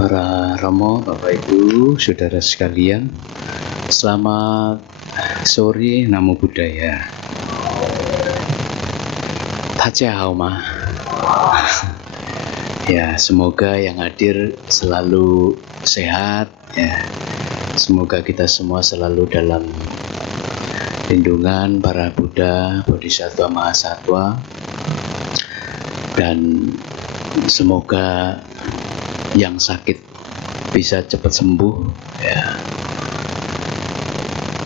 Para Romo, Bapak Ibu, Saudara sekalian, selamat sore, Namo Buddhaya. Tachahau ma. Ya, semoga yang hadir selalu sehat ya. Semoga kita semua selalu dalam lindungan para Buddha, Bodhisattva, Mahasatwa, dan semoga yang sakit bisa cepat sembuh ya.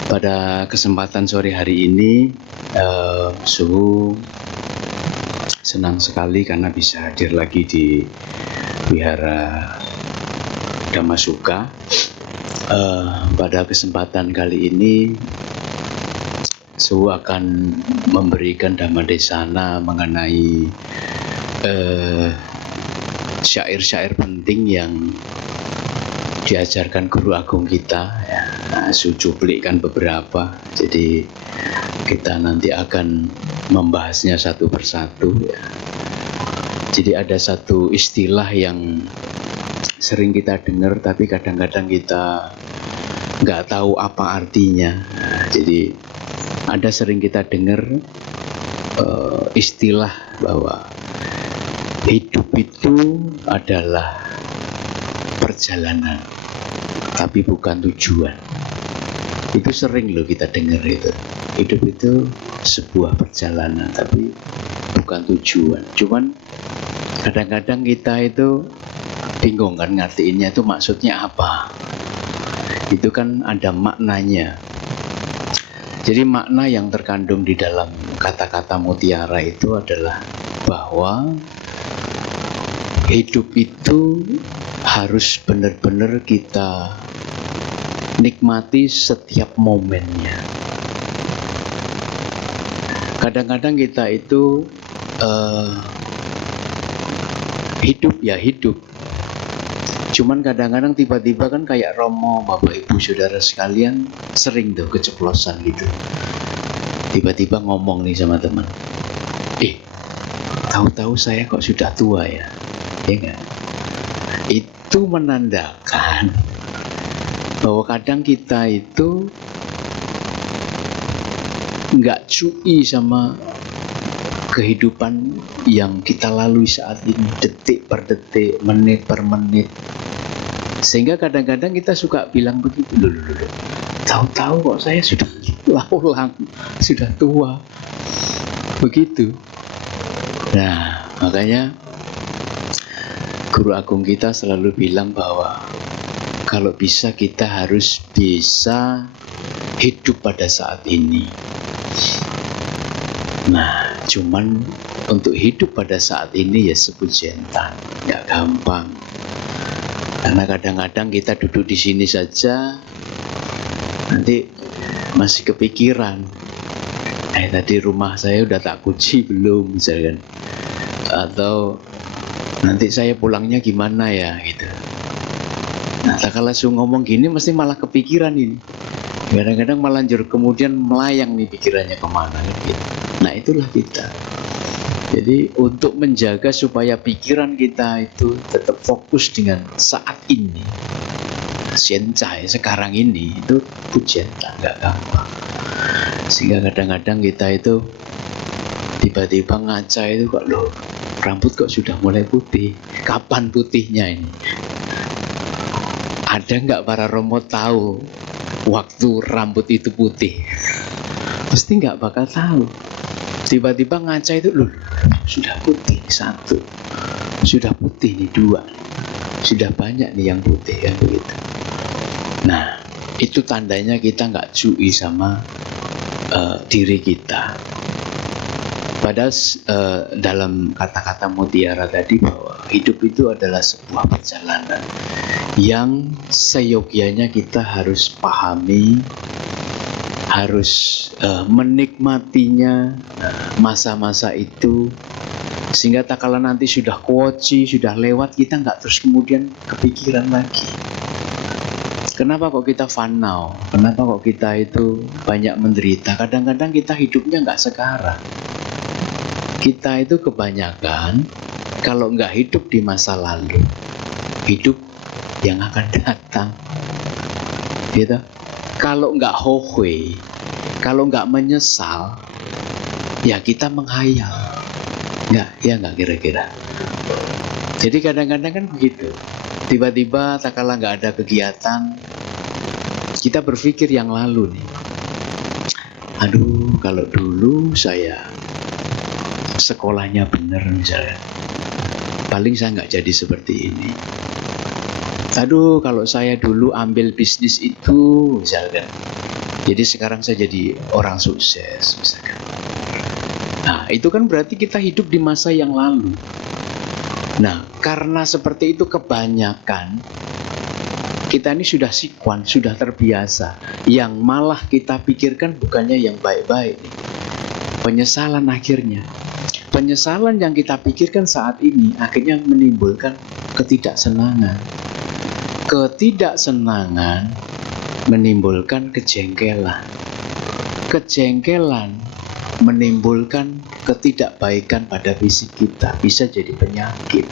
Pada kesempatan sore hari ini Suhu senang sekali karena bisa hadir lagi di Wihara Dhammasuka. Pada kesempatan kali ini Suhu akan memberikan Dhammadesana mengenai syair-syair penting yang diajarkan Guru Agung kita ya. Suhu cuplikkan beberapa, jadi kita nanti akan membahasnya satu persatu ya. Jadi ada satu istilah yang sering kita dengar tapi kadang-kadang kita nggak tahu apa artinya. Jadi ada sering kita dengar istilah bahwa hidup itu adalah perjalanan, tapi bukan tujuan. Itu sering loh kita dengar itu. Hidup itu sebuah perjalanan, tapi bukan tujuan. Cuman kadang-kadang kita itu bingung kan ngertiinnya itu maksudnya apa. Itu kan ada maknanya. Jadi makna yang terkandung di dalam kata-kata mutiara itu adalah bahwa hidup itu harus benar-benar kita nikmati setiap momennya. Kadang-kadang kita itu hidup ya hidup. Cuman kadang-kadang tiba-tiba kan kayak Romo, Bapak Ibu, Saudara sekalian sering tuh keceplosan gitu. Tiba-tiba ngomong nih sama teman, tahu-tahu saya kok sudah tua ya. Ya enggak? Itu menandakan bahwa kadang kita itu enggak cuy sama kehidupan yang kita lalui saat ini, detik per detik, menit per menit. Sehingga kadang-kadang kita suka bilang begitu, loh. Tahu-tahu kok saya sudah laulang, sudah tua. Begitu. Nah, makanya Guru Agung kita selalu bilang bahwa kalau bisa kita harus bisa hidup pada saat ini. Nah, cuman untuk hidup pada saat ini ya sepujentan, nggak gampang. Karena kadang-kadang kita duduk di sini saja, nanti masih kepikiran. Tadi rumah saya udah tak kunci belum, misalkan. Atau nanti saya pulangnya gimana ya gitu. Nah, kalau langsung ngomong gini mesti malah kepikiran ini. Kadang-kadang malah kemudian melayang nih pikirannya kemana gitu. Nah, itulah kita. Jadi untuk menjaga supaya pikiran kita itu tetap fokus dengan saat ini, sencai sekarang ini, itu pujian nggak gampang. Sehingga kadang-kadang kita itu tiba-tiba ngaca itu kok loh, rambut kok sudah mulai putih. Kapan putihnya ini? Ada nggak para Romo tahu waktu rambut itu putih? Pasti nggak bakal tahu. Tiba-tiba ngaca itu loh, sudah putih satu, sudah putih nih dua, sudah banyak nih yang putih kan begitu. Nah, itu tandanya kita nggak cuy sama diri kita. Padahal dalam kata-kata mutiara tadi bahwa hidup itu adalah sebuah perjalanan yang seyogyanya kita harus pahami, harus menikmatinya masa-masa itu, sehingga tak kala nanti sudah kuoci, sudah lewat, kita nggak terus kemudian kepikiran lagi. Kenapa kok kita fanau? Kenapa kok kita itu banyak menderita? Kadang-kadang kita hidupnya nggak sekarang. Kita itu kebanyakan kalau nggak hidup di masa lalu, hidup yang akan datang. Gitu. Kalau nggak hohoi, kalau nggak menyesal, ya kita menghayal. Nggak kira-kira. Jadi kadang-kadang kan begitu. Tiba-tiba tak kala nggak ada kegiatan, kita berpikir yang lalu nih. Aduh, kalau dulu saya sekolahnya bener misalnya, paling saya nggak jadi seperti ini. Aduh, kalau saya dulu ambil bisnis itu misalkan, jadi sekarang saya jadi orang sukses misalkan. Nah, itu kan berarti kita hidup di masa yang lalu. Nah, karena seperti itu kebanyakan kita ini sudah sikuan, sudah terbiasa. Yang malah kita pikirkan bukannya yang baik-baik. Penyesalan akhirnya. Penyesalan yang kita pikirkan saat ini akhirnya menimbulkan ketidaksenangan. Ketidaksenangan menimbulkan kejengkelan. Kejengkelan menimbulkan ketidakbaikan pada fisik kita. Bisa jadi penyakit.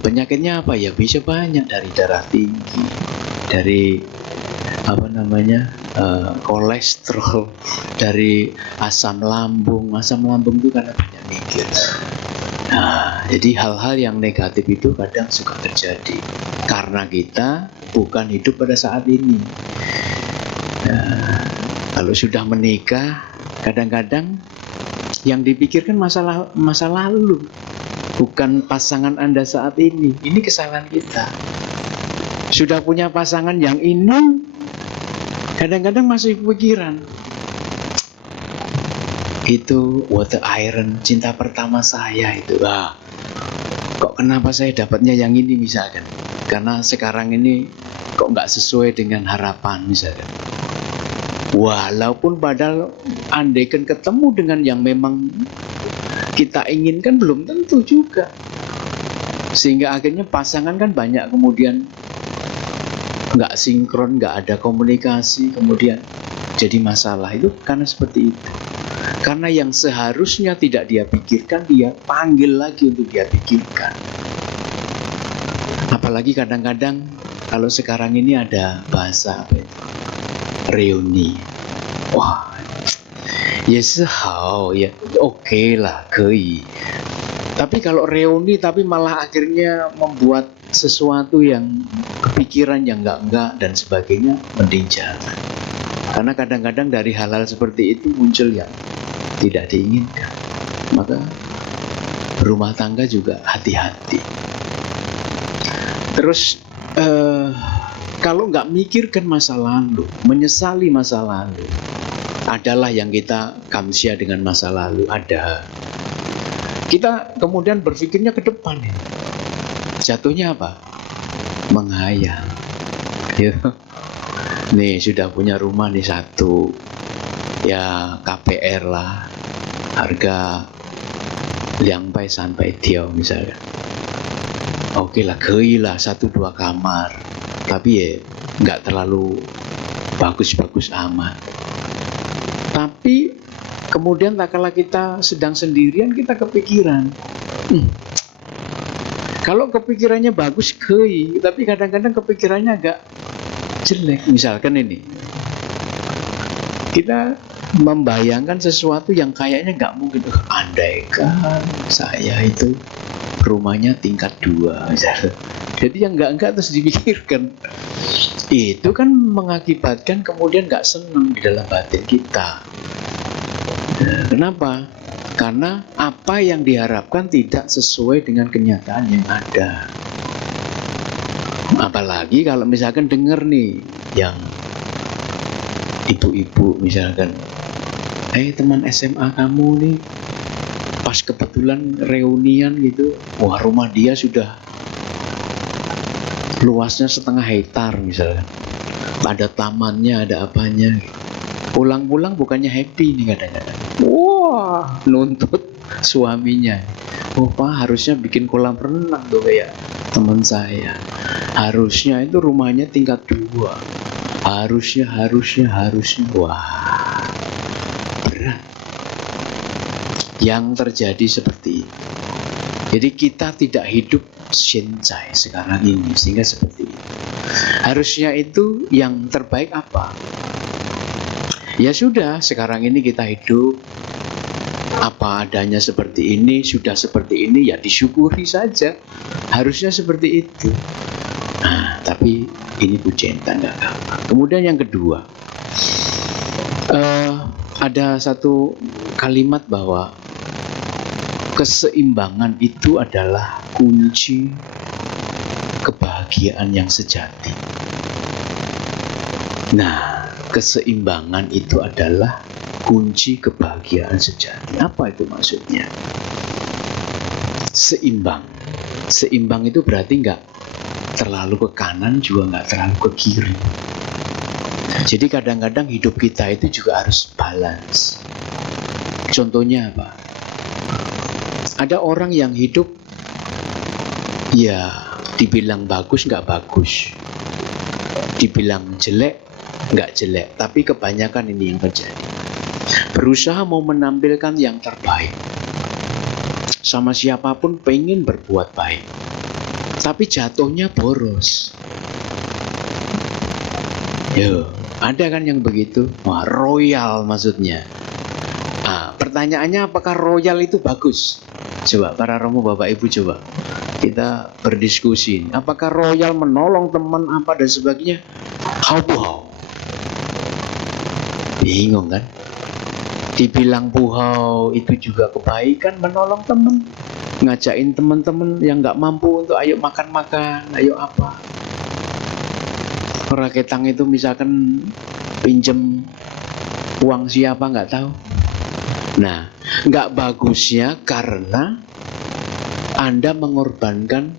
Penyakitnya apa ya? Bisa banyak, dari darah tinggi, dari kolesterol, dari asam lambung. Asam lambung itu karena banyak mikir. Nah, jadi hal-hal yang negatif itu kadang suka terjadi karena kita bukan hidup pada saat ini. Nah, kalau sudah menikah, kadang-kadang yang dipikirkan masa lalu, bukan pasangan Anda saat ini. Ini kesalahan kita. Sudah punya pasangan yang ini, kadang-kadang masih pikiran. Itu water iron, cinta pertama saya itu. Kok kenapa saya dapatnya yang ini misalkan? Karena sekarang ini kok nggak sesuai dengan harapan misalkan. Walaupun padahal andaikan ketemu dengan yang memang kita inginkan, belum tentu juga. Sehingga akhirnya pasangan kan banyak kemudian nggak sinkron, nggak ada komunikasi, kemudian jadi masalah. Itu karena seperti itu. Karena yang seharusnya tidak dia pikirkan, dia panggil lagi untuk dia pikirkan. Apalagi kadang-kadang kalau sekarang ini ada bahasa apa itu? Reuni. Wah, ya sehau, ya oke lah, kei. Tapi kalau reuni tapi malah akhirnya membuat sesuatu yang kepikiran yang enggak dan sebagainya, mending jangan. Karena kadang-kadang dari hal-hal seperti itu muncul yang tidak diinginkan. Maka rumah tangga juga hati-hati. Terus kalau nggak mikirkan masa lalu, menyesali masa lalu, adalah yang kita kamsia dengan masa lalu. Ada. Kita kemudian berpikirnya ke depan. Jatuhnya apa? Menghayal. Gitu. Nih sudah punya rumah nih satu. Ya KPR lah. Harga Liangpai sampai Tiao misalnya. Oke lah, keilah 1-2 kamar. Tapi ya nggak terlalu bagus-bagus amat. Tapi kemudian tak kala kita sedang sendirian, kita kepikiran. Kalau kepikirannya bagus, kei. Tapi kadang-kadang kepikirannya agak jelek. Misalkan ini, kita membayangkan sesuatu yang kayaknya nggak mungkin. Andaikan saya itu rumahnya tingkat 2 misalnya. Jadi yang enggak terus dipikirkan. Itu kan mengakibatkan kemudian nggak senang di dalam batin kita. Kenapa? Karena apa yang diharapkan tidak sesuai dengan kenyataan yang ada. Apalagi kalau misalkan dengar nih yang ibu-ibu misalkan, teman SMA kamu nih pas kebetulan reunian gitu, wah rumah dia sudah luasnya 0,5 hektar misalkan, ada tamannya, ada apanya. Pulang-pulang bukannya happy nih kadang-kadang, wah nuntut suaminya, Pak harusnya bikin kolam renang tuh kayak teman saya, harusnya itu rumahnya tingkat 2, harusnya, wah berat yang terjadi seperti itu. Jadi kita tidak hidup Xianzai sekarang ini, sehingga seperti itu. Harusnya itu yang terbaik apa? Ya sudah, sekarang ini kita hidup apa adanya seperti ini, sudah seperti ini, ya disyukuri saja. Harusnya seperti itu. Nah, tapi ini Pujentan nggak gampang. Kemudian yang kedua, ada satu kalimat bahwa keseimbangan itu adalah kunci kebahagiaan yang sejati. Nah, keseimbangan itu adalah kunci kebahagiaan sejati. Apa itu maksudnya? Seimbang. Seimbang itu berarti nggak terlalu ke kanan, juga nggak terlalu ke kiri. Jadi kadang-kadang hidup kita itu juga harus balance. Contohnya apa? Ada orang yang hidup, ya dibilang bagus nggak bagus, dibilang jelek nggak jelek, tapi kebanyakan ini yang terjadi. Berusaha mau menampilkan yang terbaik, sama siapapun pengen berbuat baik, tapi jatuhnya boros. Yo, ada kan yang begitu? Wah, royal maksudnya. Pertanyaannya, apakah royal itu bagus? Coba para romo bapak ibu, coba kita berdiskusi. Apakah royal menolong teman apa dan sebagainya? How? Bingung kan? Dibilang puhau itu juga kebaikan, menolong teman, ngajakin teman-teman yang nggak mampu untuk ayo makan-makan, ayo apa. Raketang itu misalkan pinjem uang siapa nggak tahu. Nah, nggak bagusnya karena Anda mengorbankan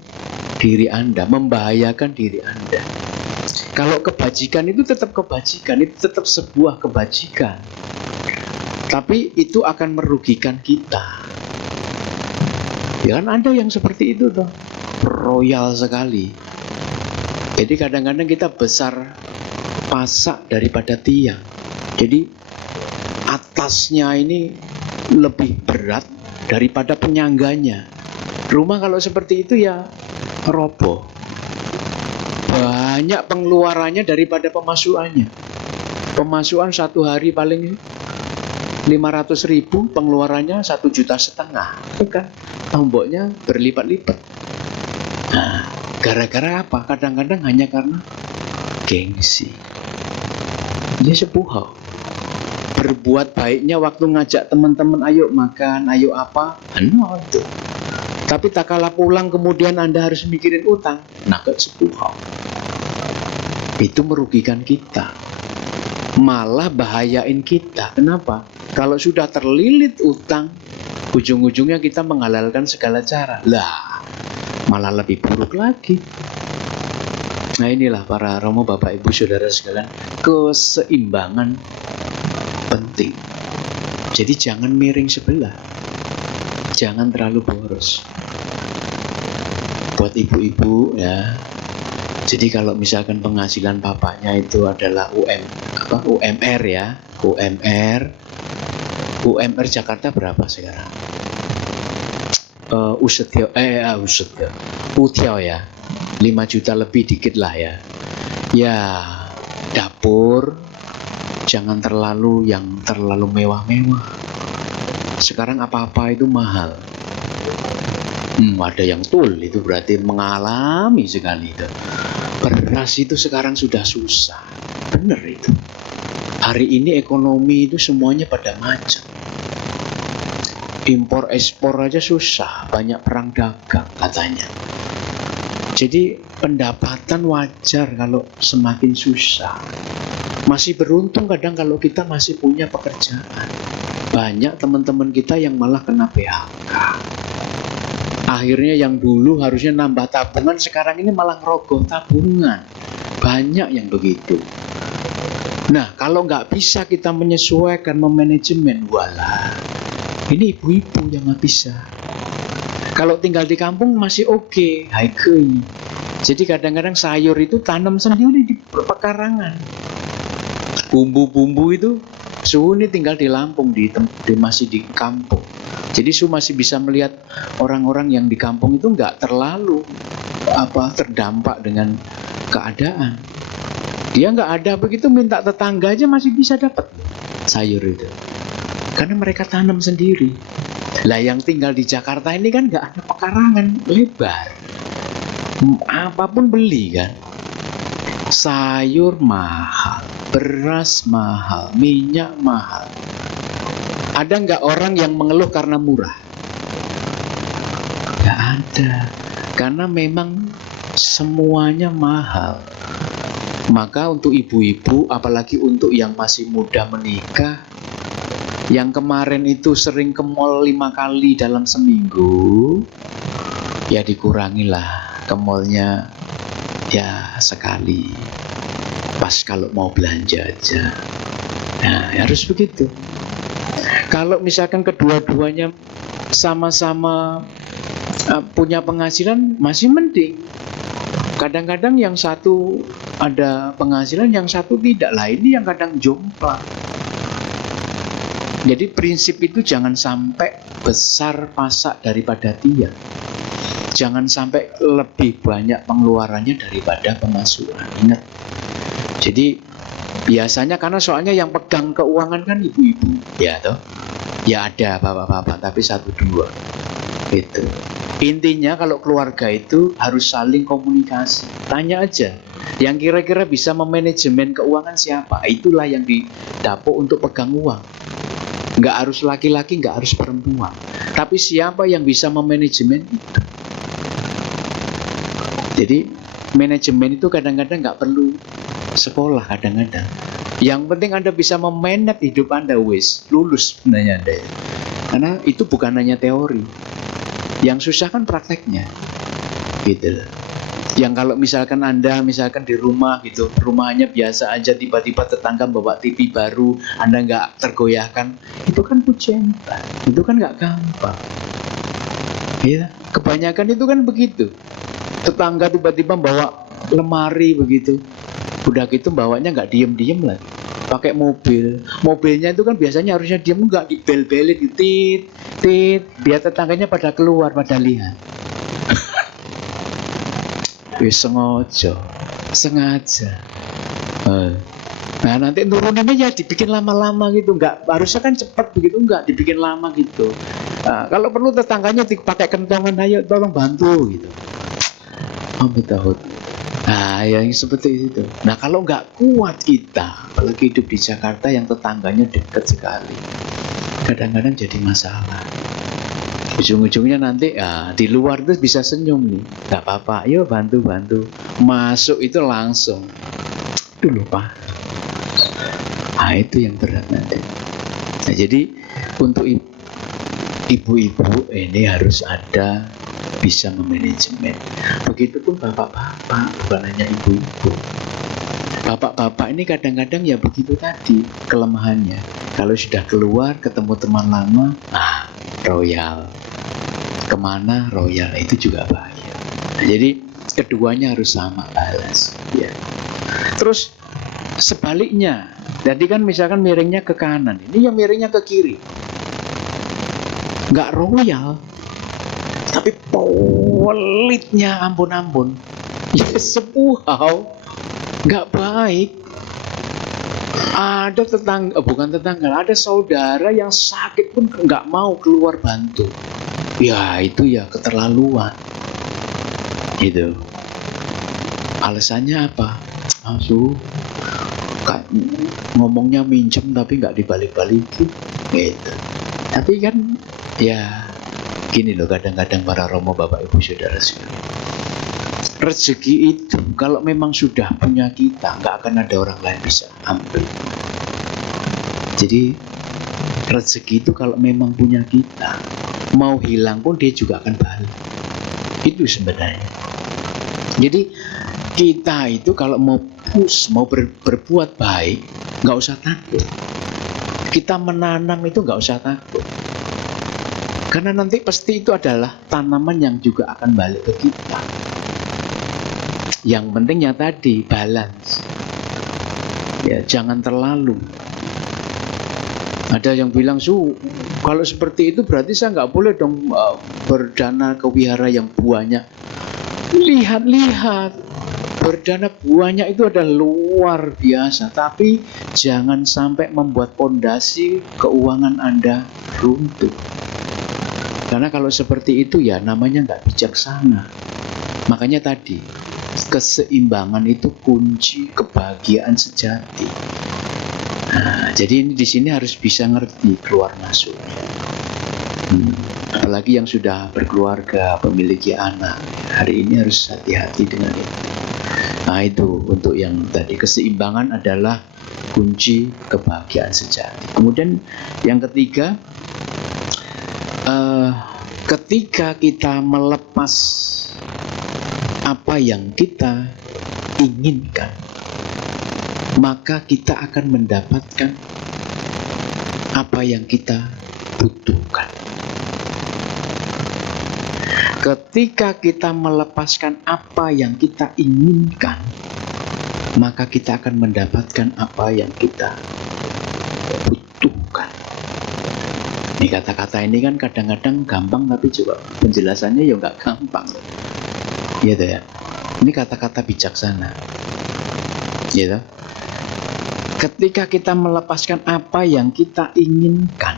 diri Anda, membahayakan diri Anda. Kalau kebajikan itu tetap kebajikan, itu tetap sebuah kebajikan. Tapi itu akan merugikan kita. Ya kan ada yang seperti itu toh, royal sekali. Jadi kadang-kadang kita besar pasak daripada tiang. Jadi atasnya ini lebih berat daripada penyangganya. Rumah kalau seperti itu ya roboh. Banyak pengeluarannya daripada pemasukannya. Pemasukan satu hari paling 500.000, pengeluarannya 1,5 juta. Kan tomboknya berlipat-lipat. Nah, gara-gara apa? Kadang-kadang hanya karena gengsi. Dia sepuhau. Berbuat baiknya waktu ngajak teman-teman ayo makan, ayo apa, itu. Tapi tak kalah pulang kemudian Anda harus mikirin utang, nakut sepuhau. Itu merugikan kita, malah bahayain kita. Kenapa? Kalau sudah terlilit utang, ujung-ujungnya kita menghalalkan segala cara. Lah, malah lebih buruk lagi. Nah inilah para romo bapak ibu saudara sekalian, keseimbangan penting. Jadi jangan miring sebelah, jangan terlalu boros. Buat ibu-ibu ya, jadi kalau misalkan penghasilan bapaknya itu adalah UMR ya, UMR Jakarta berapa sekarang? Utiao ya, 5 juta lebih dikit lah ya. Ya dapur jangan terlalu mewah-mewah. Sekarang apa-apa itu mahal. Ada yang itu berarti mengalami sekali itu. Beras itu sekarang sudah susah. Bener itu. Hari ini ekonomi itu semuanya pada macet. Impor ekspor aja susah, banyak perang dagang katanya. Jadi pendapatan wajar kalau semakin susah. Masih beruntung kadang kalau kita masih punya pekerjaan. Banyak teman-teman kita yang malah kena PHK. Akhirnya yang dulu harusnya nambah tabungan, sekarang ini malah ngerogoh tabungan. Banyak yang begitu. Nah, kalau nggak bisa kita menyesuaikan, memanajemen, walah, ini ibu-ibu yang nggak bisa. Kalau tinggal di kampung masih oke, haike. Jadi kadang-kadang sayur itu tanam sendiri di pekarangan. Bumbu-bumbu itu suhu ini tinggal di Lampung, masih di kampung. Jadi Su masih bisa melihat orang-orang yang di kampung itu nggak terlalu terdampak dengan keadaan. Dia nggak ada begitu, minta tetangga aja masih bisa dapat sayur itu. Karena mereka tanam sendiri. Lah yang tinggal di Jakarta ini kan nggak ada pekarangan lebar. Apapun beli kan. Sayur mahal, beras mahal, minyak mahal. Ada nggak orang yang mengeluh karena murah? Nggak ada. Karena memang semuanya mahal. Maka untuk ibu-ibu, apalagi untuk yang masih muda menikah, yang kemarin itu sering ke mall 5 kali dalam seminggu, ya dikurangilah ke mallnya ya sekali, pas kalau mau belanja aja. Nah, harus begitu. Kalau misalkan kedua-duanya sama-sama punya penghasilan, masih mending. Kadang-kadang yang satu ada penghasilan, yang satu tidak. Lah ini yang kadang jomplang. Jadi prinsip itu jangan sampai besar pasak daripada tiang. Jangan sampai lebih banyak pengeluarannya daripada pemasukan. Ingat. Jadi biasanya karena soalnya yang pegang keuangan kan ibu-ibu, ya toh. Ya ada bapak-bapak, tapi 1-2 gitu. Intinya kalau keluarga itu harus saling komunikasi. Tanya aja, yang kira-kira bisa memanajemen keuangan siapa? Itulah yang didapuk untuk pegang uang. Nggak harus laki-laki, nggak harus perempuan. Tapi siapa yang bisa memanajemen itu? Jadi manajemen itu kadang-kadang nggak perlu sekolah kadang-kadang. Yang penting Anda bisa memanage hidup Anda, lulus sebenarnya Anda. Karena itu bukan hanya teori. Yang susah kan prakteknya. Gitu. Yang kalau misalkan Anda di rumah gitu, rumahnya biasa aja, tiba-tiba tetangga bawa TV baru, Anda nggak tergoyahkan, itu kan pujian. Itu kan nggak gampang. Ya, kebanyakan itu kan begitu. Tetangga tiba-tiba bawa lemari begitu, udah gitu bawanya nggak diem-diem lagi, pakai mobilnya itu kan biasanya harusnya diem, nggak dibel-belin, tit, biar tetangganya pada keluar, pada lihat. sengaja. Nah nanti nuruninnya ya dibikin lama-lama gitu, nggak harusnya kan cepat begitu, nggak dibikin lama gitu. Nah, kalau perlu tetangganya pakai kentongan, ayo tolong bantu gitu. Tahu. Nah, yang seperti itu. Nah, kalau nggak kuat kita, apalagi hidup di Jakarta yang tetangganya dekat sekali, kadang-kadang jadi masalah. Ujung-ujungnya nanti di luar tuh bisa senyum nih, nggak apa-apa, yuk bantu-bantu. Masuk itu langsung, dulu Pak. Nah, itu yang berat nanti. Nah, jadi untuk ibu-ibu ini harus ada bisa memanajemen. Begitupun bapak-bapak, bukan hanya ibu-ibu. Bapak-bapak ini kadang-kadang ya begitu tadi kelemahannya. Kalau sudah keluar ketemu teman lama, royal. Kemana royal, itu juga bahaya. Nah, jadi keduanya harus sama, balas. Ya. Terus sebaliknya, jadi kan misalkan miringnya ke kanan, ini yang miringnya ke kiri. Nggak royal, tapi pelitnya ampun-ampun, ya sepuhau, nggak baik. Ada bukan tetangga, ada saudara yang sakit pun nggak mau keluar bantu. Ya itu ya keterlaluan. Gitu. Alasannya apa? Ngomongnya minjem tapi nggak dibalik-balikin. Gitu. Tapi kan ya gini loh, kadang-kadang para romo, bapak ibu saudara sekalian, rezeki itu kalau memang sudah punya kita, nggak akan ada orang lain bisa ambil. Jadi rezeki itu kalau memang punya kita, mau hilang pun dia juga akan balik. Itu sebenarnya. Jadi kita itu kalau mau berbuat baik, nggak usah takut. Kita menanam itu nggak usah takut. Karena nanti pasti itu adalah tanaman yang juga akan balik ke kita. Yang pentingnya tadi balance. Ya, jangan terlalu Ada yang bilang, kalau seperti itu berarti saya nggak boleh dong berdana ke wihara yang banyak. Lihat-lihat, berdana banyak itu adalah luar biasa, tapi jangan sampai membuat pondasi keuangan Anda runtuh. Karena kalau seperti itu ya namanya nggak bijaksana. Makanya tadi, keseimbangan itu kunci kebahagiaan sejati. Nah, jadi ini di sini harus bisa ngerti keluar masuknya. Apalagi yang sudah berkeluarga, memiliki anak, hari ini harus hati-hati dengan itu. Nah, itu untuk yang tadi, keseimbangan adalah kunci kebahagiaan sejati. Kemudian yang ketiga, ketika kita melepas apa yang kita inginkan, maka kita akan mendapatkan apa yang kita butuhkan. Ketika kita melepaskan apa yang kita inginkan, maka kita akan mendapatkan apa yang kita butuhkan. Ini kata-kata ini kan kadang-kadang gampang, tapi juga penjelasannya ya nggak gampang. Gitu ya. Ini kata-kata bijaksana. Gitu. Ketika kita melepaskan apa yang kita inginkan,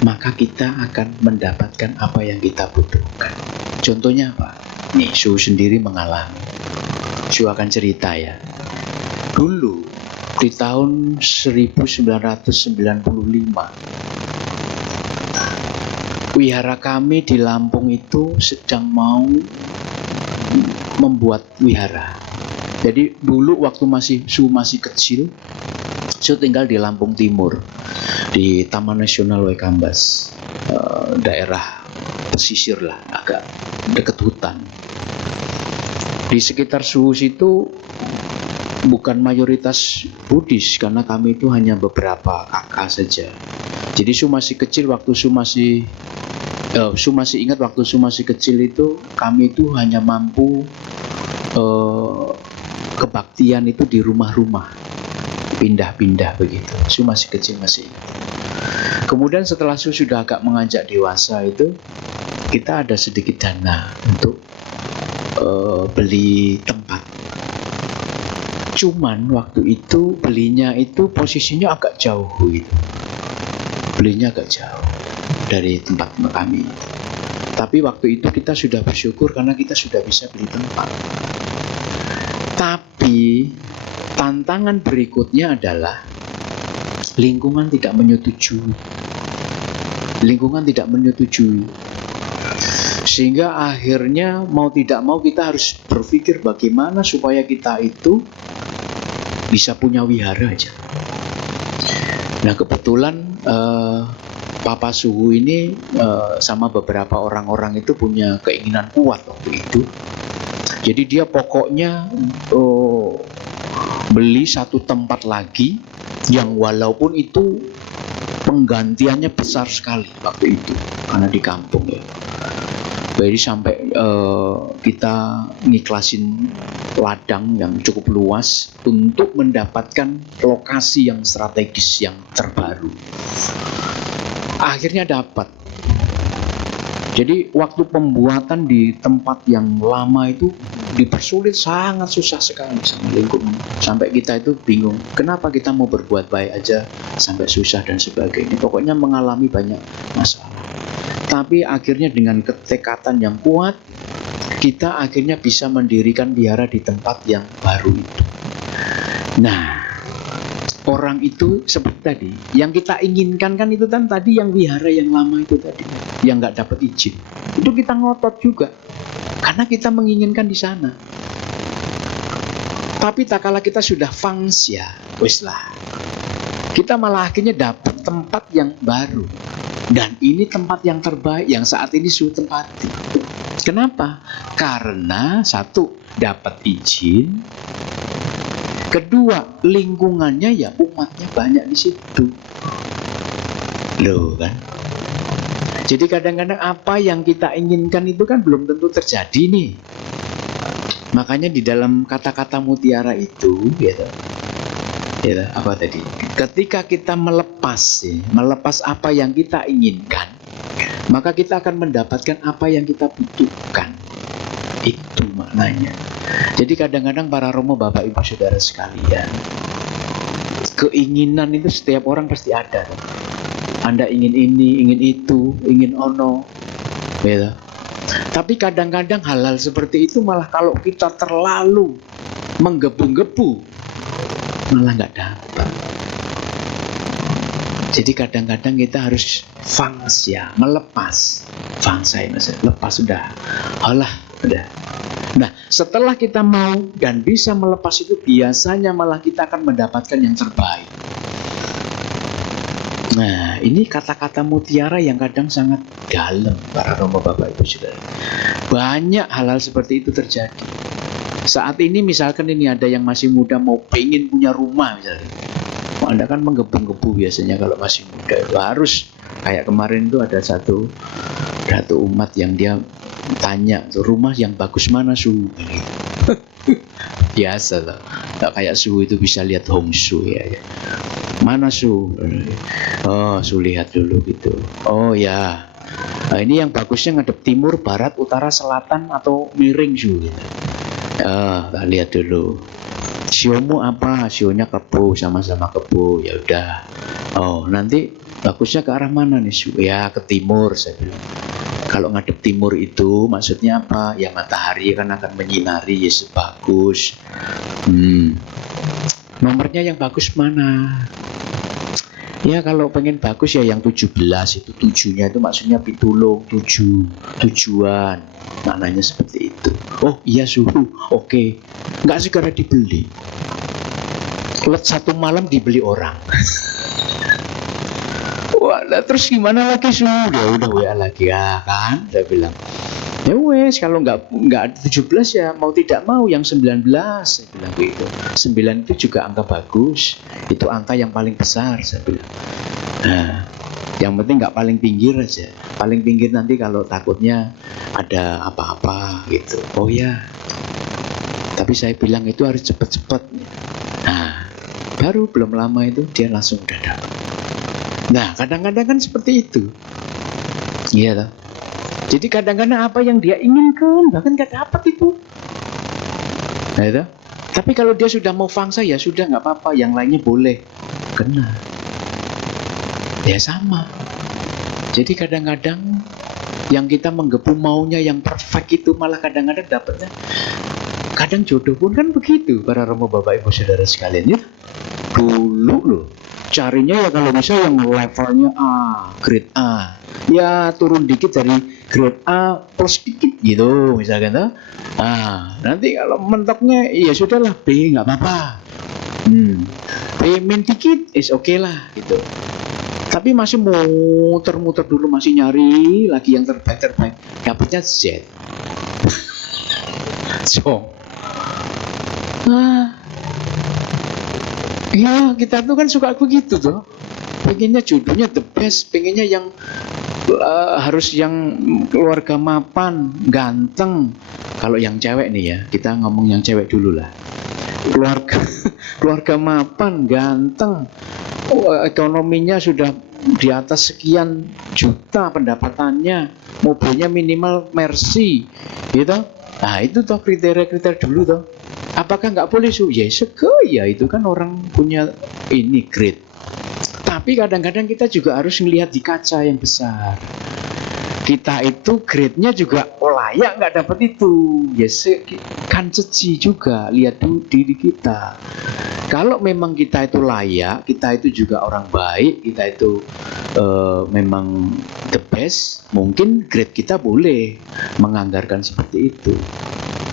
maka kita akan mendapatkan apa yang kita butuhkan. Contohnya apa? Nih, Su sendiri mengalami. Su akan cerita ya. Dulu di tahun 1995, wihara kami di Lampung itu sedang mau membuat wihara. Jadi dulu waktu Su masih kecil, Su tinggal di Lampung Timur, di Taman Nasional Waikambas, daerah pesisir lah, agak dekat hutan. Di sekitar Su itu bukan mayoritas Buddhis, karena kami itu hanya beberapa kakak saja. Jadi Su masih kecil, waktu Su masih ingat waktu Su masih kecil itu kami itu hanya mampu kebaktian itu di rumah-rumah, pindah-pindah begitu. Su masih kecil, masih. Kemudian setelah Su sudah agak menganjak dewasa itu, kita ada sedikit dana untuk beli tempat. Cuman waktu itu belinya itu posisinya agak jauh gitu. Belinya agak jauh dari tempat kami. Tapi waktu itu kita sudah bersyukur karena kita sudah bisa beli tempat. Tapi tantangan berikutnya adalah lingkungan tidak menyetujui. Sehingga akhirnya mau tidak mau kita harus berpikir bagaimana supaya kita itu bisa punya wihara aja. Nah, kebetulan Papa Suhu ini sama beberapa orang-orang itu punya keinginan kuat waktu itu. Jadi dia pokoknya beli satu tempat lagi yang walaupun itu penggantiannya besar sekali waktu itu, karena di kampung ya. Jadi sampai kita ngiklasin ladang yang cukup luas untuk mendapatkan lokasi yang strategis, yang terbaru. Akhirnya dapat. Jadi waktu pembuatan di tempat yang lama itu dipersulit, sangat susah sekali sama lingkungan. Sampai kita itu bingung, kenapa kita mau berbuat baik aja sampai susah dan sebagainya. Pokoknya mengalami banyak masalah. Tapi akhirnya dengan ketekatan yang kuat, kita akhirnya bisa mendirikan wihara di tempat yang baru itu. Nah, orang itu seperti tadi, yang kita inginkan kan itu kan tadi yang wihara yang lama itu tadi, yang nggak dapat izin. Itu kita ngotot juga, karena kita menginginkan di sana. Tapi tak kala kita sudah fangs ya, wis lah. Kita malah akhirnya dapat tempat yang baru. Dan ini tempat yang terbaik yang saat ini Su tempati. Kenapa? Karena satu, dapat izin. Kedua, lingkungannya ya umatnya banyak di situ. Loh kan? Jadi kadang-kadang apa yang kita inginkan itu kan belum tentu terjadi nih. Makanya di dalam kata-kata mutiara itu gitu, Ya, apa tadi? Ketika kita melepas apa yang kita inginkan, maka kita akan mendapatkan apa yang kita butuhkan. Itu maknanya. Jadi kadang-kadang para romo, Bapak Ibu Saudara sekalian, keinginan itu setiap orang pasti ada. Anda ingin ini, ingin itu, ingin ono, ya. Tapi kadang-kadang hal-hal seperti itu malah kalau kita terlalu menggebu-gebu, malah nggak dapat. Jadi kadang-kadang kita harus fangsia, melepas. Fangsia maksudnya, lepas sudah. Allah, udah. Nah, setelah kita mau dan bisa melepas itu, biasanya malah kita akan mendapatkan yang terbaik. Nah, ini kata-kata mutiara yang kadang sangat dalam, para romo, Bapak Ibu Saudara. Banyak hal-hal seperti itu terjadi. Saat ini misalkan ini ada yang masih muda mau pengen punya rumah misalnya. Anda kan menggebu-gebu biasanya kalau masih muda itu harus. Kayak kemarin itu ada satu umat yang dia tanya, rumah yang bagus mana Su? Biasa lah, nggak kayak Su itu bisa lihat hong shui ya. Mana Su? Oh, Su lihat dulu gitu. Oh ya, nah, ini yang bagusnya ngadep timur, barat, utara, selatan atau miring Su gitu. Tak lihat dulu. Siomu apa? Sionya kebo, sama-sama kebo. Ya udah. Oh, nanti bagusnya ke arah mana nih Su? Ya ke timur saya bilang. Kalau ngadep timur itu maksudnya apa? Ya matahari kan akan menyinari, ya bagus. Nomornya yang bagus mana? Ya kalau pengen bagus ya yang 17 itu, 7-nya itu maksudnya pitulung, 7, tujuan. Maknanya seperti itu. Oh iya suhu, oke. Nggak segera dibeli. Let satu malam dibeli orang. Wah, terus gimana lagi suhu? Ya udah WA lagi ya kan, saya bilang. Ya wes, kalau nggak 17 ya mau tidak mau yang 19, saya bilang gitu. 9 itu juga angka bagus, itu angka yang paling besar, saya bilang. Nah, yang penting nggak paling pinggir aja. Paling pinggir nanti kalau takutnya ada apa-apa gitu. Oh ya, tapi saya bilang itu harus cepat-cepat. Nah, baru belum lama itu dia langsung udah dapat. Nah, kadang-kadang kan seperti itu. Iya toh. Jadi kadang-kadang apa yang dia inginkan bahkan gak dapat itu. Nah itu. Tapi kalau dia sudah mau fangsa ya sudah, nggak apa-apa, yang lainnya boleh kena. Ya sama. Jadi kadang-kadang yang kita menggebu maunya yang perfect itu malah kadang-kadang dapatnya. Kadang jodoh pun kan begitu, para romo, Bapak Ibu Saudara sekalian ya. Dulu loh carinya ya kalau bisa yang levelnya A, grade A. Ya turun dikit dari grade A plus dikit gitu misalkan tuh. Ah, nanti kalau mentoknya ya sudahlah B, nggak apa-apa. B min dikit is oke lah gitu. Tapi masih muter-muter dulu, masih nyari lagi yang terbaik. Dapatnya Z. So. Ya kita tuh kan suka begitu tuh. Pengennya jodohnya the best, pengennya yang harus yang keluarga mapan, ganteng. Kalau yang cewek nih ya, kita ngomong yang cewek dulu lah. Keluarga mapan, ganteng, ekonominya sudah di atas sekian juta pendapatannya, mobilnya minimal Mercy, gitu. Nah itu toh kriteria-kriteria dulu toh. Apakah nggak boleh Su? Ya ya itu kan orang punya ini grade. Tapi kadang-kadang kita juga harus melihat di kaca yang besar. Kita itu grade-nya juga layak nggak dapat itu. Ya kan ceci juga, lihat diri kita. Kalau memang kita itu layak, kita itu juga orang baik, kita itu memang the best, mungkin grade kita boleh menganggarkan seperti itu.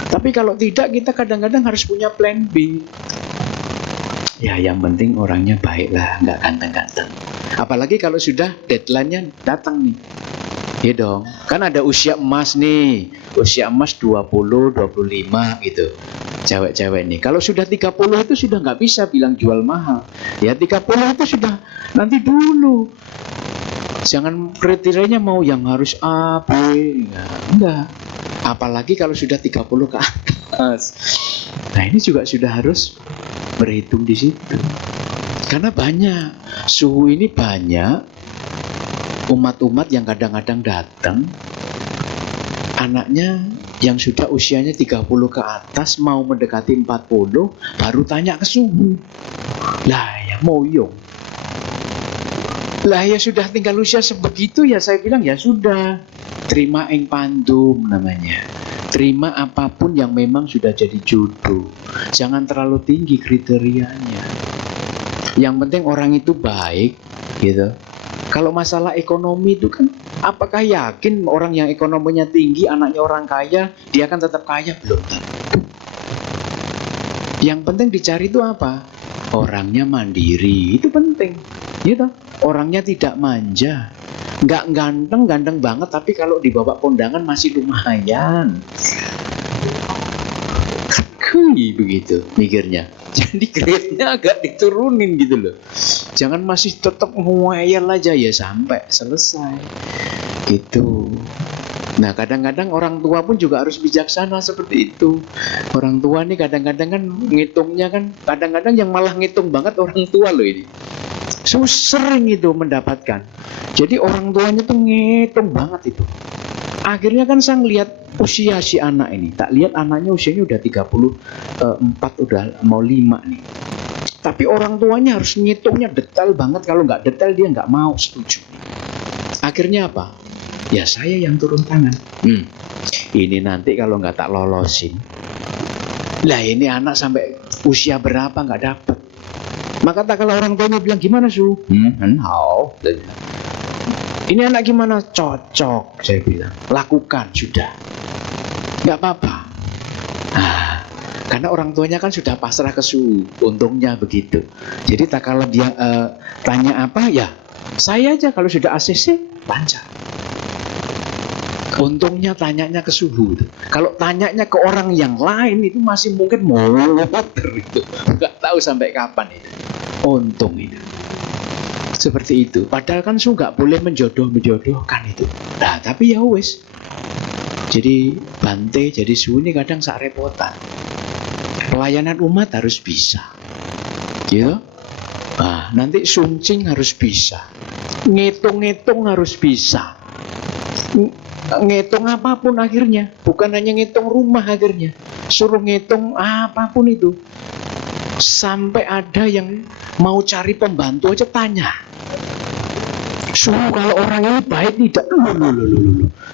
Tapi kalau tidak, kita kadang-kadang harus punya plan B. Ya yang penting orangnya baik lah, nggak ganteng-ganteng. Apalagi kalau sudah deadline-nya datang nih. Ya dong, kan ada usia emas nih, usia emas 20, 25 gitu. Cewek-cewek nih, kalau sudah 30 itu sudah nggak bisa bilang jual mahal. Ya 30 itu sudah nanti dulu. Jangan kriterianya mau yang harus A, B, enggak. Apalagi kalau sudah 30 ke atas. Nah ini juga sudah harus berhitung di situ. Karena banyak, suhu ini banyak umat-umat yang kadang-kadang datang, anaknya yang sudah usianya 30 ke atas mau mendekati 40 baru tanya ke suhu. Lah ya moyong. Lah ya sudah tinggal usia sebegitu ya saya bilang ya sudah. Terima ing pandum namanya. Terima apapun yang memang sudah jadi jodoh. Jangan terlalu tinggi kriterianya. Yang penting orang itu baik, gitu. Kalau masalah ekonomi itu kan, apakah yakin orang yang ekonominya tinggi, anaknya orang kaya, dia akan tetap kaya? Belum tentu. Yang penting dicari itu apa? Orangnya mandiri, itu penting, gitu. Orangnya tidak manja, nggak ganteng banget, tapi kalau dibawa kondangan masih lumayan. Begitu mikirnya. Jadi grade-nya agak diturunin gitu loh. Jangan masih tetap ngeyel aja ya sampai selesai. Gitu. Nah, kadang-kadang orang tua pun juga harus bijaksana seperti itu. Orang tua nih kadang-kadang kan ngitungnya kan, kadang-kadang yang malah ngitung banget orang tua loh ini. Sering itu mendapatkan. Jadi orang tuanya tuh ngitung banget itu. Akhirnya kan saya ngelihat usia si anak ini. Tak lihat anaknya usianya udah 34, udah mau 5 nih. Tapi orang tuanya harus ngitungnya detail banget. Kalau nggak detail dia nggak mau setuju. Akhirnya apa? Ya saya yang turun tangan. Ini nanti kalau nggak tak lolosin. Lah ini anak sampai usia berapa nggak dapet. Maka tak kalau orang tuanya bilang gimana Su? Ini anak gimana? Cocok, saya bilang. Lakukan, sudah. Nggak apa-apa. Nah, karena orang tuanya kan sudah pasrah ke suhu. Untungnya begitu. Jadi tak kalau dia tanya apa, ya saya aja kalau sudah ACC, lancar. Untungnya tanyanya ke suhu. Kalau tanyanya ke orang yang lain, itu masih mungkin motor itu. Nggak tahu sampai kapan itu. Untung itu. Seperti itu. Padahal kan su nggak boleh menjodoh-menjodohkan itu. Nah, tapi ya wes. Jadi Bante, jadi su ini kadang sak repotan. Pelayanan umat harus bisa. Gitu. Nah, nanti suncing harus bisa. Ngitung-ngitung harus bisa. Ngitung apapun akhirnya. Bukan hanya ngitung rumah akhirnya. Suruh ngitung apapun itu. Sampai ada yang mau cari pembantu aja tanya. Suruh kalau orang ini baik tidak.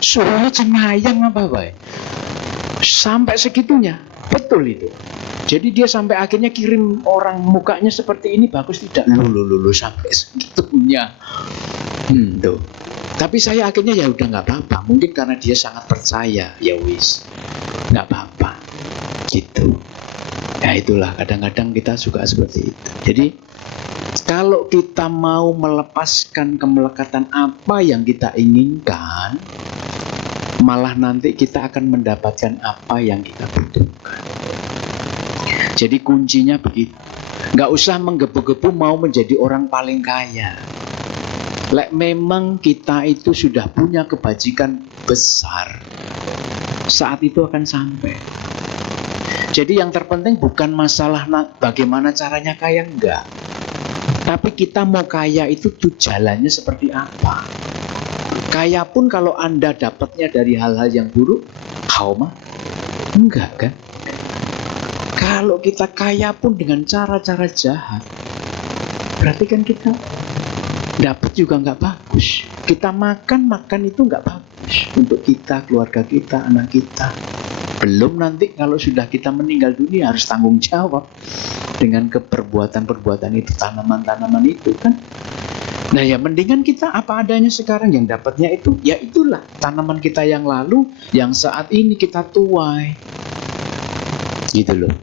Suruhnya cenayang apa baik. Sampai segitunya. Betul itu. Jadi dia sampai akhirnya kirim orang mukanya seperti ini bagus tidak. Sampai segitunya. Tuh. Tapi saya akhirnya ya udah nggak apa-apa. Mungkin karena dia sangat percaya. Ya wis. Nggak apa-apa. Gitu. Ya itulah, kadang-kadang kita suka seperti itu. Jadi kalau kita mau melepaskan kemelekatan apa yang kita inginkan, malah nanti kita akan mendapatkan apa yang kita butuhkan. Jadi kuncinya begitu. Nggak usah menggebu-gebu mau menjadi orang paling kaya. Lek memang kita itu sudah punya kebajikan besar, saat itu akan sampai. Jadi yang terpenting bukan masalah bagaimana caranya kaya, enggak. Tapi kita mau kaya itu tuh jalannya seperti apa. Kaya pun kalau Anda dapatnya dari hal-hal yang buruk, mah? Enggak kan? Kalau kita kaya pun dengan cara-cara jahat, berarti kan kita dapat juga nggak bagus. Kita makan itu nggak bagus untuk kita, keluarga kita, anak kita. Belum nanti kalau sudah kita meninggal dunia harus tanggung jawab dengan keperbuatan-perbuatan itu, tanaman-tanaman itu kan. Nah ya mendingan kita apa adanya sekarang, yang dapatnya itu ya itulah tanaman kita yang lalu yang saat ini kita tuai. Gitu loh.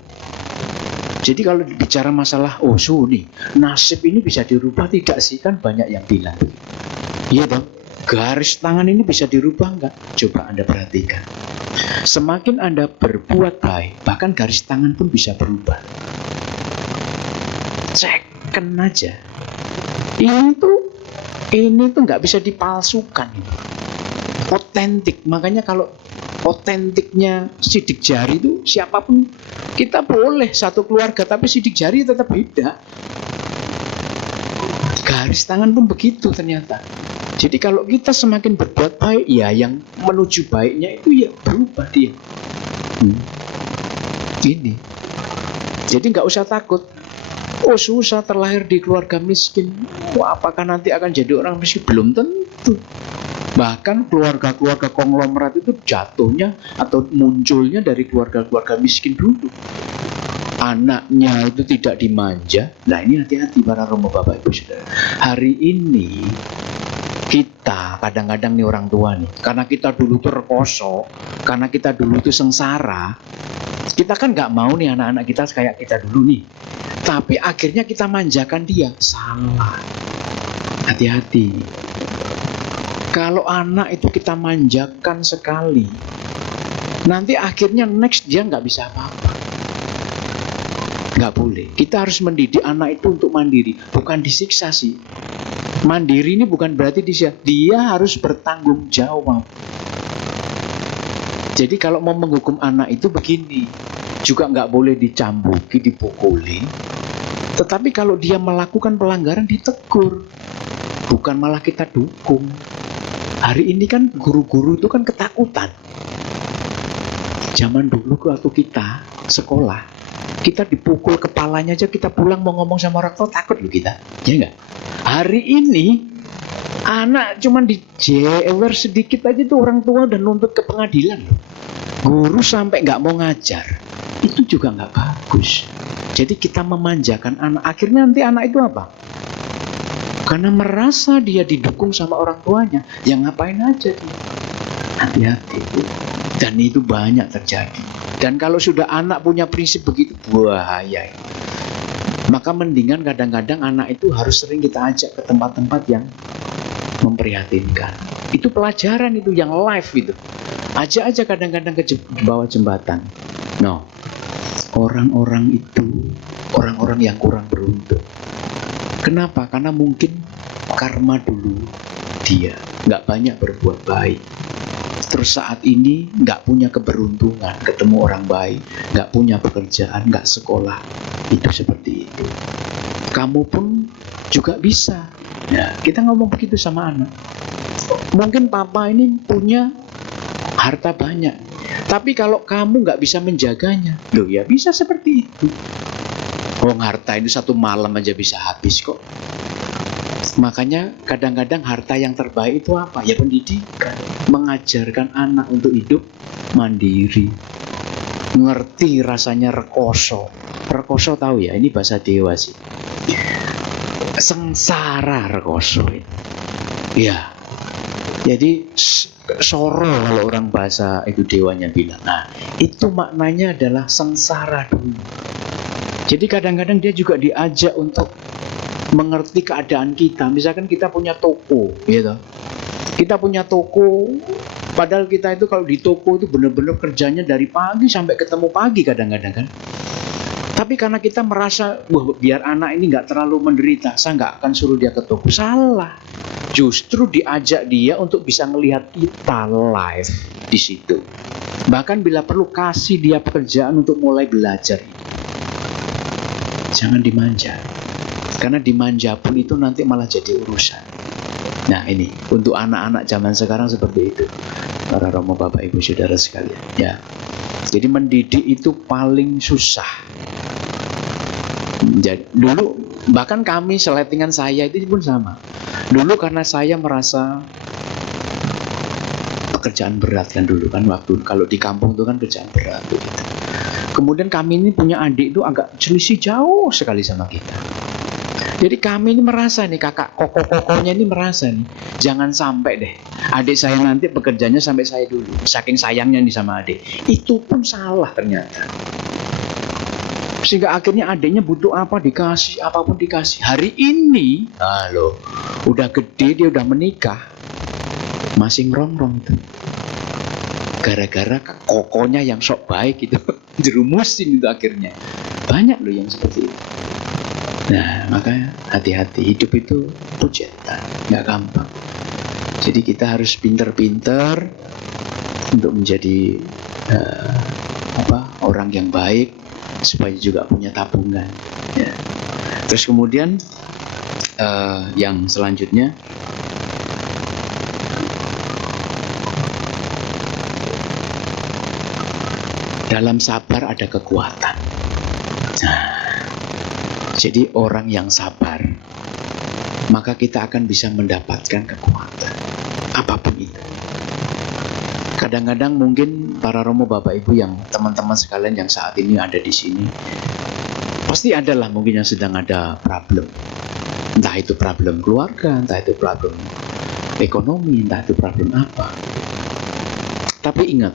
Jadi kalau bicara masalah Su nih, nasib ini bisa dirubah tidak sih? Kan banyak yang bilang. Iya dong. Garis tangan ini bisa dirubah enggak? Coba Anda perhatikan. Semakin Anda berbuat baik, bahkan garis tangan pun bisa berubah. Second aja. Ini tuh nggak bisa dipalsukan. Otentik. Makanya kalau otentiknya sidik jari itu siapapun kita boleh satu keluarga, tapi sidik jari tetap beda. Garis tangan pun begitu ternyata. Jadi kalau kita semakin berbuat baik, ya yang menuju baiknya itu ya berubah dia. Ini. Jadi nggak usah takut. Oh susah terlahir di keluarga miskin. Wah, apakah nanti akan jadi orang miskin? Belum tentu. Bahkan keluarga-keluarga konglomerat itu jatuhnya atau munculnya dari keluarga-keluarga miskin dulu. Anaknya itu tidak dimanja. Nah ini hati-hati para romo bapak ibu saudara. Hari ini kita kadang-kadang nih orang tua nih, karena kita dulu tuh rekoso, karena kita dulu tuh sengsara, kita kan nggak mau nih anak-anak kita kayak kita dulu nih. Tapi akhirnya kita manjakan dia. Salah. Hati-hati. Kalau anak itu kita manjakan sekali, nanti akhirnya next dia nggak bisa apa-apa. Nggak boleh. Kita harus mendidik anak itu untuk mandiri, bukan disiksa sih. Mandiri ini bukan berarti dia harus bertanggung jawab. Jadi kalau mau menghukum anak itu begini, juga nggak boleh dicambuki, dipukuli. Tetapi kalau dia melakukan pelanggaran ditegur, bukan malah kita dukung. Hari ini kan guru-guru itu kan ketakutan. Zaman dulu waktu kita sekolah, kita dipukul kepalanya aja, kita pulang mau ngomong sama orang tua takut loh kita, ya enggak? Hari ini anak cuman dijewer sedikit aja tuh orang tua dan nuntut ke pengadilan loh. Guru sampai nggak mau ngajar, itu juga nggak bagus. Jadi kita memanjakan anak, akhirnya nanti anak itu apa? Karena merasa dia didukung sama orang tuanya, yang ngapain aja dia. Hati-hati. Dan itu banyak terjadi. Dan kalau sudah anak punya prinsip begitu, bahaya. Maka mendingan kadang-kadang anak itu harus sering kita ajak ke tempat-tempat yang memprihatinkan. Itu pelajaran itu yang live itu. Ajak aja kadang-kadang ke bawah jembatan. No. Orang-orang itu orang-orang yang kurang beruntung. Kenapa? Karena mungkin karma dulu dia nggak banyak berbuat baik. Terus saat ini nggak punya keberuntungan, ketemu orang baik, nggak punya pekerjaan, nggak sekolah. Itu seperti itu. Kamu pun juga bisa. Ya, kita ngomong begitu sama anak. Mungkin papa ini punya harta banyak, tapi kalau kamu nggak bisa menjaganya, loh ya bisa seperti itu. Oh, harta itu satu malam aja bisa habis kok. Makanya kadang-kadang harta yang terbaik itu apa? Ya pendidikan. Mengajarkan anak untuk hidup mandiri. Ngerti rasanya rekoso. Rekoso tahu ya, ini bahasa Dewa sih. Sengsara rekoso itu. Ya. Jadi soro kalau orang bahasa itu Dewanya bilang. Nah, itu maknanya adalah sengsara dulu. Jadi kadang-kadang dia juga diajak untuk mengerti keadaan kita. Misalkan kita punya toko, gitu. Kita punya toko, padahal kita itu kalau di toko itu benar-benar kerjanya dari pagi sampai ketemu pagi kadang-kadang kan. Tapi karena kita merasa, wah biar anak ini nggak terlalu menderita, saya nggak akan suruh dia ke toko. Salah. Justru diajak dia untuk bisa melihat kita live di situ. Bahkan bila perlu kasih dia pekerjaan untuk mulai belajar. Jangan dimanja. Karena dimanja pun itu nanti malah jadi urusan. Nah ini untuk anak-anak zaman sekarang seperti itu, para romo bapak ibu saudara sekalian. Ya, jadi mendidik itu paling susah. Jadi, dulu bahkan kami seletingan saya itu pun sama. Dulu karena saya merasa pekerjaan berat kan dulu kan waktu kalau di kampung itu kan kerjaan berat. Gitu. Kemudian kami ini punya adik itu agak selisih jauh sekali sama kita. Jadi kami ini merasa nih, kakak koko-kokonya ini merasa nih, jangan sampai deh adik saya nanti pekerjaannya sampai saya dulu. Saking sayangnya nih sama adik. Itu pun salah ternyata. Sehingga akhirnya adiknya butuh apa dikasih, apapun dikasih. Hari ini, halo, udah gede dia udah menikah, masih ngerongrong tuh. Gara-gara kokonya yang sok baik itu jerumusin itu akhirnya. Banyak loh yang seperti itu. Nah, maka hati-hati, hidup itu pujian, nggak gampang. Jadi kita harus pinter-pinter untuk menjadi orang yang baik supaya juga punya tabungan. Ya. Terus kemudian yang selanjutnya, dalam sabar ada kekuatan. Nah, jadi orang yang sabar, maka kita akan bisa mendapatkan kekuatan apapun itu. Kadang-kadang mungkin para romo bapak ibu yang teman-teman sekalian yang saat ini ada di sini, pasti adalah mungkin yang sedang ada problem. Entah itu problem keluarga, entah itu problem ekonomi, entah itu problem apa. Tapi ingat,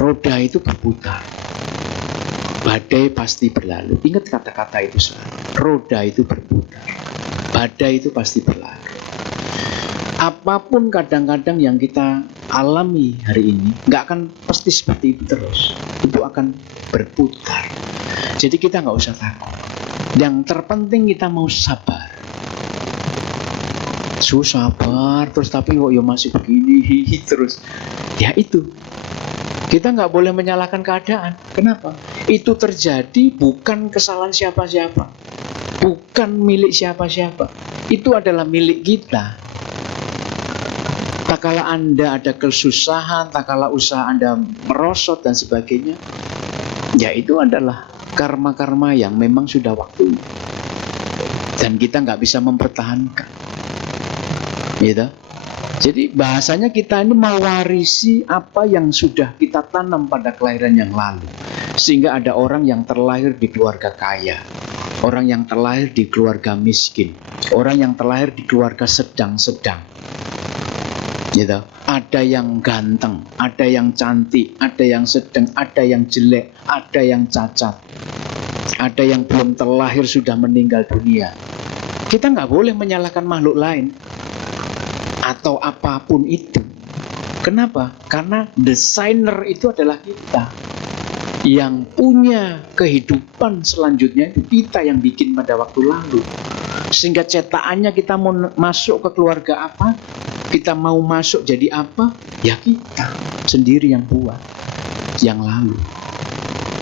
roda itu berputar. Badai pasti berlalu. Ingat kata-kata itu selalu. Roda itu berputar. Badai itu pasti berlalu. Apapun kadang-kadang yang kita alami hari ini, nggak akan pasti seperti itu terus. Itu akan berputar. Jadi kita nggak usah takut. Yang terpenting kita mau sabar. Sabar terus, tapi kok ya masih begini terus. Ya itu. Kita nggak boleh menyalahkan keadaan. Kenapa? Itu terjadi bukan kesalahan siapa-siapa. Bukan milik siapa-siapa. Itu adalah milik kita. Tak kala Anda ada kesusahan, tak kala usaha Anda merosot dan sebagainya, ya itu adalah karma-karma yang memang sudah waktunya. Dan kita nggak bisa mempertahankan. Gitu. Jadi bahasanya kita ini mewarisi apa yang sudah kita tanam pada kelahiran yang lalu. Sehingga ada orang yang terlahir di keluarga kaya, orang yang terlahir di keluarga miskin, orang yang terlahir di keluarga sedang-sedang. Gitu. Ada yang ganteng, ada yang cantik, ada yang sedang, ada yang jelek, ada yang cacat, ada yang belum terlahir sudah meninggal dunia. Kita nggak boleh menyalahkan makhluk lain atau apapun itu. Kenapa? Karena desainer itu adalah kita. Yang punya kehidupan selanjutnya itu kita yang bikin pada waktu lalu. Sehingga cetakannya kita mau masuk ke keluarga apa, kita mau masuk jadi apa, ya kita sendiri yang buat yang lalu.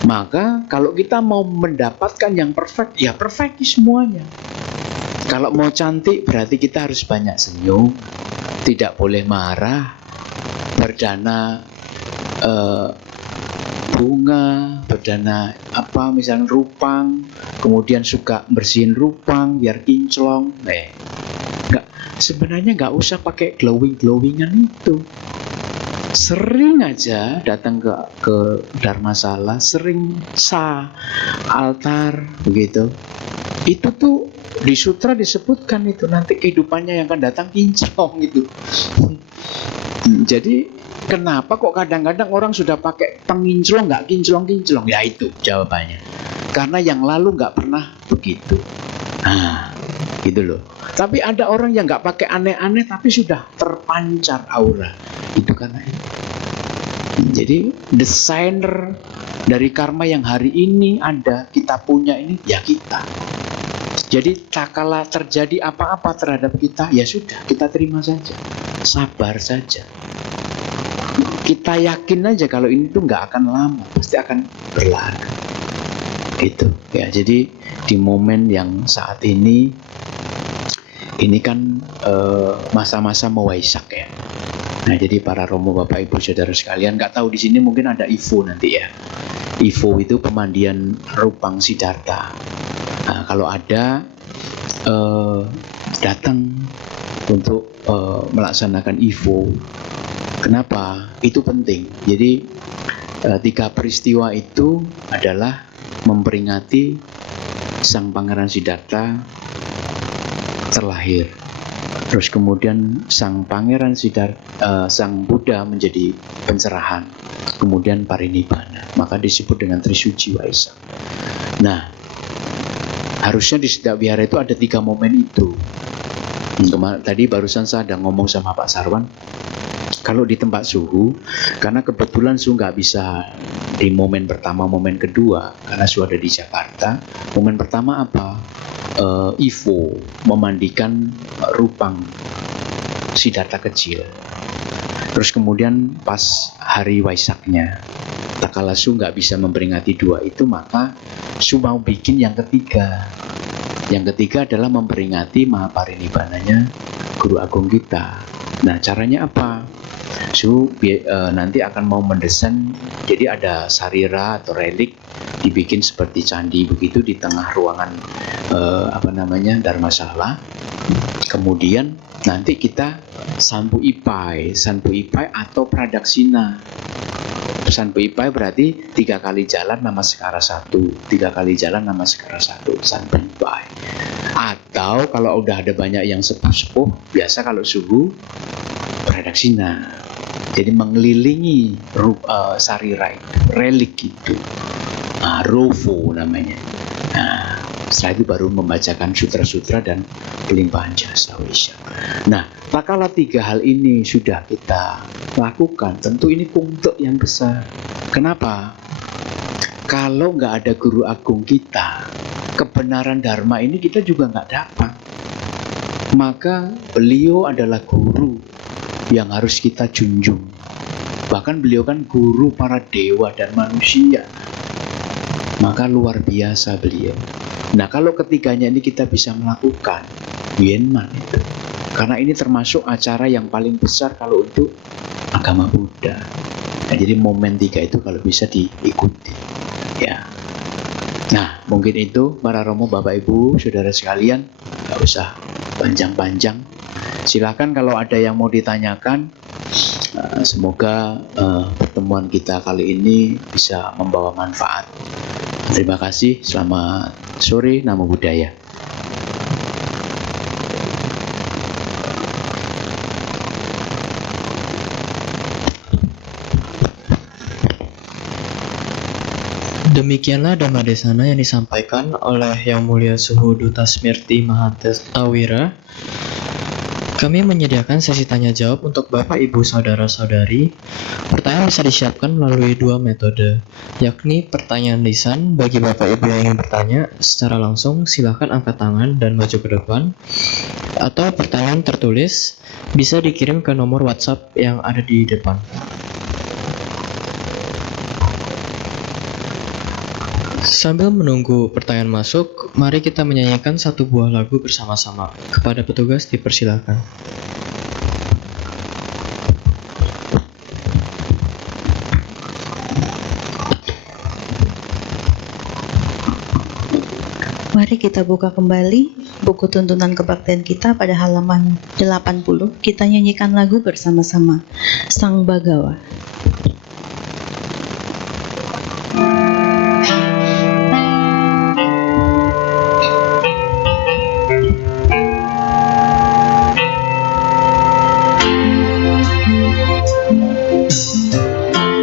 Maka kalau kita mau mendapatkan yang perfect, ya perfect semuanya. Kalau mau cantik berarti kita harus banyak senyum, tidak boleh marah, berdana bunga, berdana apa misalnya rupang, kemudian suka bersihin rupang biar kinclong. Enggak, sebenarnya nggak usah pakai glowingan itu. Sering aja datang ke Dharmasala, sering altar begitu. Itu tuh di sutra disebutkan itu nanti kehidupannya yang akan datang kinclong gitu. Jadi kenapa kok kadang-kadang orang sudah pakai penginclong nggak kinclong-kinclong? Ya itu jawabannya. Karena yang lalu nggak pernah begitu. Nah, gitu loh. Tapi ada orang yang nggak pakai aneh-aneh tapi sudah terpancar aura. Itu karena itu. Jadi desainer dari karma yang hari ini ada, kita punya ini, ya kita. Jadi tak kala terjadi apa-apa terhadap kita, ya sudah, kita terima saja. Sabar saja. Kita yakin aja kalau ini tuh nggak akan lama, pasti akan berlalu. Itu ya. Jadi di momen yang saat ini kan masa-masa mau Waisak ya. Nah, jadi para romo bapak ibu saudara sekalian, nggak tahu di sini mungkin ada Ivo nanti ya. Ivo itu pemandian Rupang Siddhartha. Nah, kalau ada datang untuk melaksanakan Ivo. Kenapa? Itu penting. Jadi 3 peristiwa itu adalah memperingati Sang Pangeran Siddhartha terlahir. Terus kemudian Sang Pangeran Siddhartha, Sang Buddha menjadi pencerahan. Kemudian parinibbana. Maka disebut dengan Trisuci Waisak. Nah, harusnya di Siddha Wihara itu ada 3 momen itu. Tadi barusan saya ada ngomong sama Pak Sarwan, kalau di tempat suhu, karena kebetulan suhu nggak bisa di momen pertama, momen kedua, karena suhu ada di Jakarta. Momen pertama apa? Ivo memandikan Rupang Siddhartha kecil. Terus kemudian pas hari Waisaknya, tak kala Su nggak bisa memperingati 2 itu, maka Su mau bikin yang ketiga. Yang ketiga adalah memperingati Mahaparinibbananya Guru Agung kita. Nah, caranya apa? Nanti akan mau mendesain, jadi ada sarira atau relik dibikin seperti candi begitu di tengah ruangan Dharmasala. Kemudian nanti kita Sanpu Ipai atau Pradaksina. Sanpu Ipai berarti 3 kali jalan Namaskara 1, 3 kali jalan Namaskara 1, Sanpu Ipai. Atau kalau udah ada banyak yang sepuh-sepuh, biasa kalau subuh Pradaksina. Jadi mengelilingi sarira itu, relik itu. Rovo namanya. Nah, setelah itu baru membacakan sutra-sutra dan pelimpahan jasa wisya. Nah, tak kala 3 hal ini sudah kita lakukan, tentu ini puntuk yang besar. Kenapa? Kalau nggak ada Guru Agung kita, kebenaran Dharma ini kita juga nggak dapat. Maka beliau adalah guru yang harus kita junjung. Bahkan beliau kan guru para dewa dan manusia. Maka luar biasa beliau. Nah, kalau ketiganya ini kita bisa melakukan, Yenman itu. Karena ini termasuk acara yang paling besar kalau untuk agama Buddha. Nah, jadi momen 3 itu kalau bisa diikuti. Ya. Nah, mungkin itu para Romo, Bapak Ibu, Saudara sekalian, nggak usah panjang-panjang. Silakan kalau ada yang mau ditanyakan. Semoga pertemuan kita kali ini bisa membawa manfaat. Terima kasih, selamat sore, Namo Buddhaya. Demikianlah Dhamma Desana yang disampaikan oleh Yang Mulia Suhu Duta Smirti Mahatawira. Kami menyediakan sesi tanya jawab untuk Bapak Ibu Saudara-saudari. Pertanyaan bisa disiapkan melalui 2 metode, yakni pertanyaan lisan bagi Bapak Ibu yang ingin bertanya secara langsung, silakan angkat tangan dan maju ke depan. Atau pertanyaan tertulis bisa dikirim ke nomor WhatsApp yang ada di depan. Sambil menunggu pertanyaan masuk, mari kita menyanyikan 1 buah lagu bersama-sama. Kepada petugas dipersilakan. Mari kita buka kembali buku tuntunan kebaktian kita pada halaman 80. Kita nyanyikan lagu bersama-sama, Sang Bagawa.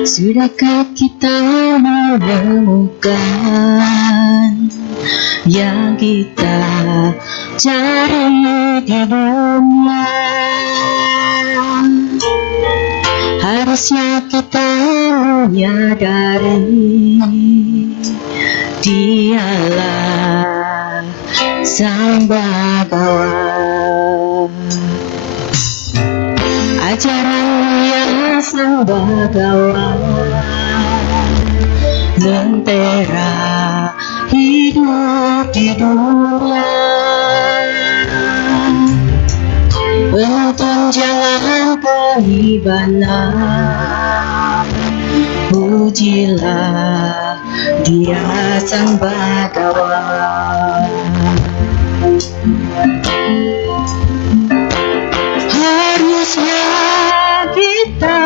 Sudahkah kita menemukan yang kita cari di dunia? Harusnya kita menyadari Dialah Sang Bagawa. Ajaran mulia Sang Bagawa mentera hidup di dunia, penuntun jalan keimanan. Pujilah Dia Sang Bagawa. Harusnya kita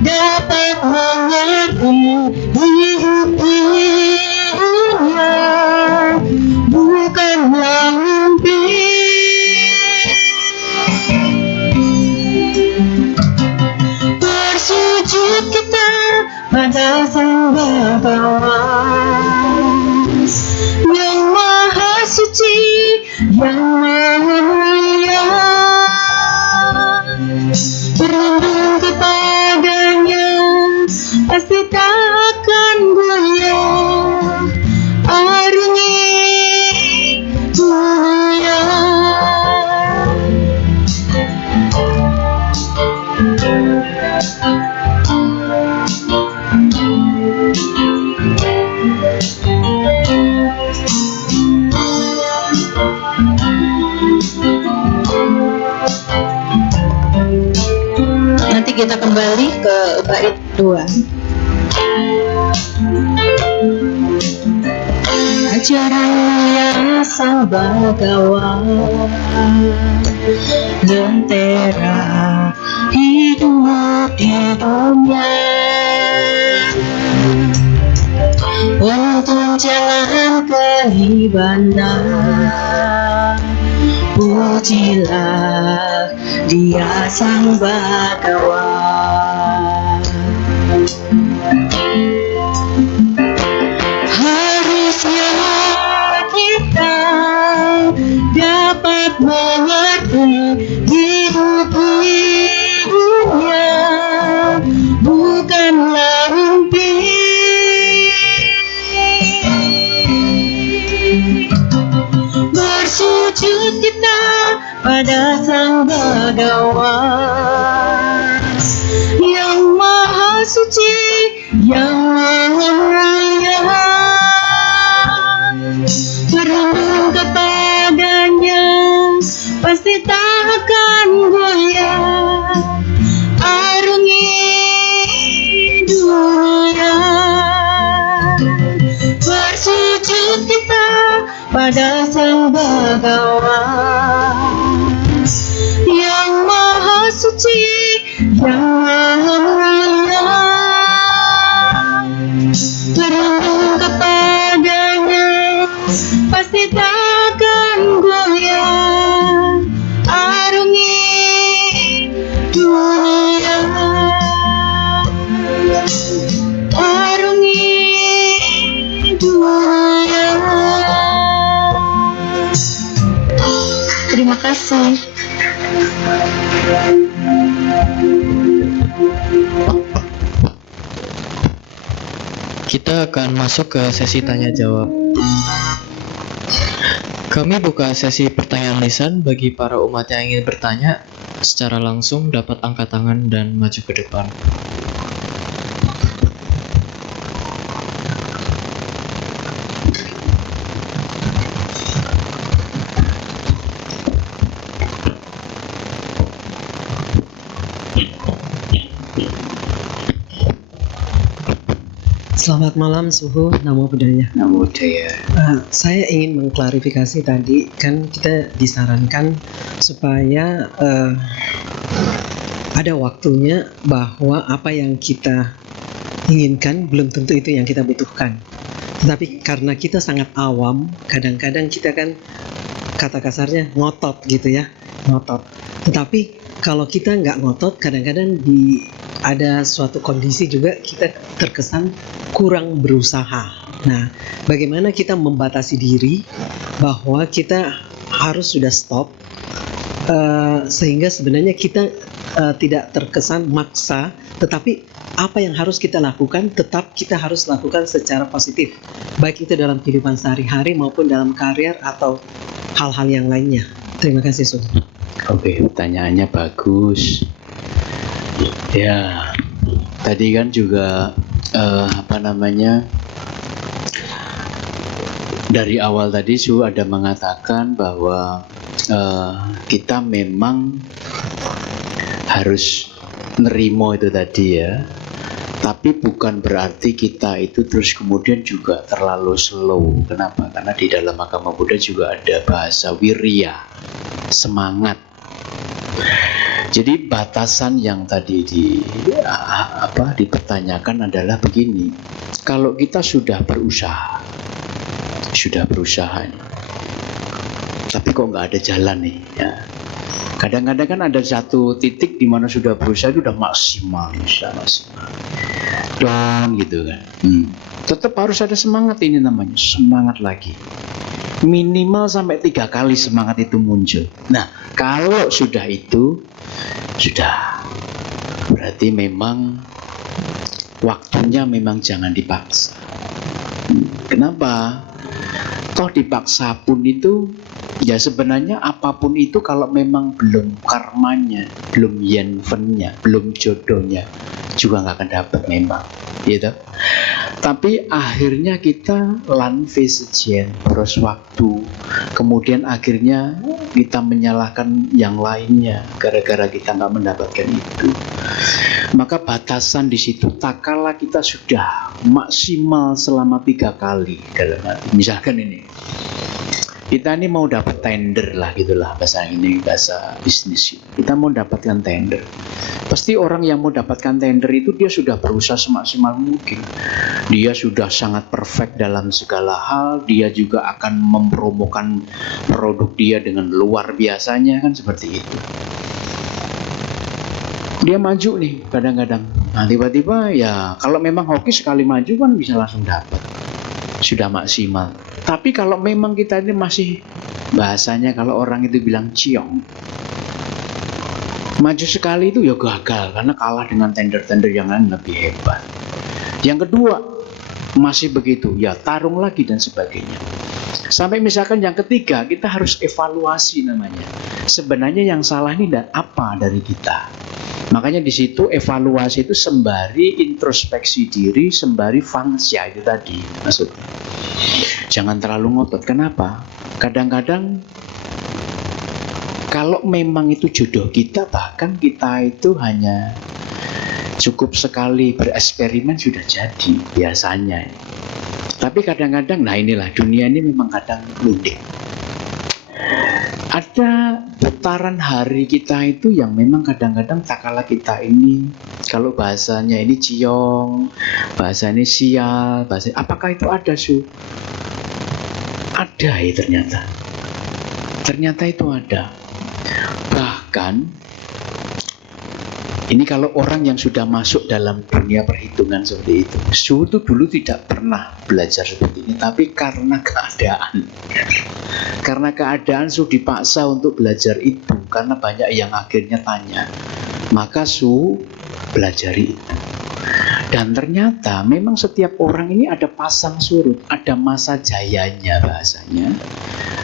dapat mengerti dunia bukanlah mimpi. Bersujud kita pada Sang Bagawa yang Maha Suci, yang Maha Mulia. Berlindung kepadanya pasti takkan goyah arungi dunia. kita kembali ke bait 2. Ajaran yang sang bagawan, lentera hidup di dunia, untuk jalan keimanan. Pujilah Dia sang bagawan. Harusnya kita dapat mengerti hidup di dunia bukanlah mimpi. Bersujud kita pada sang bagawan yang maha suci, yang maha mulia. Berlindung kepadanya pasti tak akan goyah. Arungi dunia. Bersujud kita pada sang bagawan yang maha suci, yang maha mulia. Berlindung kepadanya pasti takkan goyah. Arungi dunia, arungi dunia. Terima kasih. Kita akan masuk ke sesi tanya jawab. Kami buka sesi pertanyaan lisan bagi para umat yang ingin bertanya secara langsung, dapat angkat tangan dan maju ke depan. Selamat malam Suhu, Namo Buddhaya. Namo Buddhaya. Saya ingin mengklarifikasi tadi, kan kita disarankan supaya ada waktunya bahwa apa yang kita inginkan belum tentu itu yang kita butuhkan. Tetapi karena kita sangat awam, kadang-kadang kita kan kata kasarnya ngotot gitu ya, ngotot. Tetapi kalau kita nggak ngotot, kadang-kadang ada suatu kondisi juga kita terkesan kurang berusaha. Nah, bagaimana kita membatasi diri bahwa kita harus sudah stop, sehingga sebenarnya kita tidak terkesan maksa, tetapi apa yang harus kita lakukan tetap kita harus lakukan secara positif, baik itu dalam kehidupan sehari-hari maupun dalam karir atau hal-hal yang lainnya. Terima kasih, Sun. Oke, pertanyaannya bagus. Ya, tadi kan juga dari awal tadi Su ada mengatakan bahwa kita memang harus nerimo itu tadi ya. Tapi bukan berarti kita itu terus kemudian juga terlalu slow. Kenapa? Karena di dalam agama Buddha juga ada bahasa wirya, semangat. Jadi batasan yang tadi dipertanyakan adalah begini. Kalau kita sudah berusaha, tapi kok nggak ada jalan nih ya. Kadang-kadang kan ada satu titik di mana sudah berusaha itu udah maksimal down gitu kan. Tetap harus ada semangat, ini namanya semangat lagi. Minimal sampai 3 kali semangat itu muncul. Nah, kalau sudah itu, sudah berarti memang waktunya memang jangan dipaksa. Kenapa? Toh dipaksa pun itu, ya sebenarnya apapun itu kalau memang belum karmanya, belum yenvennya, belum jodohnya, juga nggak akan dapat memang, gitu. Tapi akhirnya kita lanfisjen, boros waktu, kemudian akhirnya kita menyalahkan yang lainnya gara-gara kita nggak mendapatkan itu. Maka batasan di situ tak kala kita sudah maksimal selama 3 kali dalam arti. Misalkan ini, kita ini mau dapat tender lah gitulah, bahasa ini bahasa bisnis. Kita mau dapatkan tender. Pasti orang yang mau dapatkan tender itu dia sudah berusaha semaksimal mungkin. Dia sudah sangat perfect dalam segala hal. Dia juga akan mempromokan produk dia dengan luar biasanya, kan seperti itu. Dia maju nih kadang-kadang. Nah tiba-tiba ya kalau memang hoki sekali maju kan bisa langsung dapat. Sudah maksimal. Tapi kalau memang kita ini masih, bahasanya kalau orang itu bilang ciong, maju sekali itu ya gagal karena kalah dengan tender-tender yang lain lebih hebat. Yang kedua masih begitu, ya tarung lagi dan sebagainya. Sampai misalkan yang ketiga kita harus evaluasi namanya. Sebenarnya yang salah ini apa dari kita? Makanya di situ evaluasi itu sembari introspeksi diri, sembari fangsya itu tadi maksudnya. Jangan terlalu ngotot. Kenapa? Kadang-kadang kalau memang itu jodoh kita, bahkan kita itu hanya cukup sekali bereksperimen sudah jadi biasanya. Tapi kadang-kadang, nah inilah dunia ini memang kadang unik. Ada putaran hari kita itu yang memang kadang-kadang tak kala kita ini, kalau bahasanya ini ciong, bahasa ini sial, bahasa apakah itu ada Su? Ada ya ternyata. Ternyata itu ada. Bahkan ini kalau orang yang sudah masuk dalam dunia perhitungan seperti itu, Su itu dulu tidak pernah belajar seperti ini, tapi karena keadaan. Karena keadaan Su dipaksa untuk belajar itu, karena banyak yang akhirnya tanya. Maka Su belajari itu. Dan ternyata memang setiap orang ini ada pasang surut, ada masa jayanya bahasanya.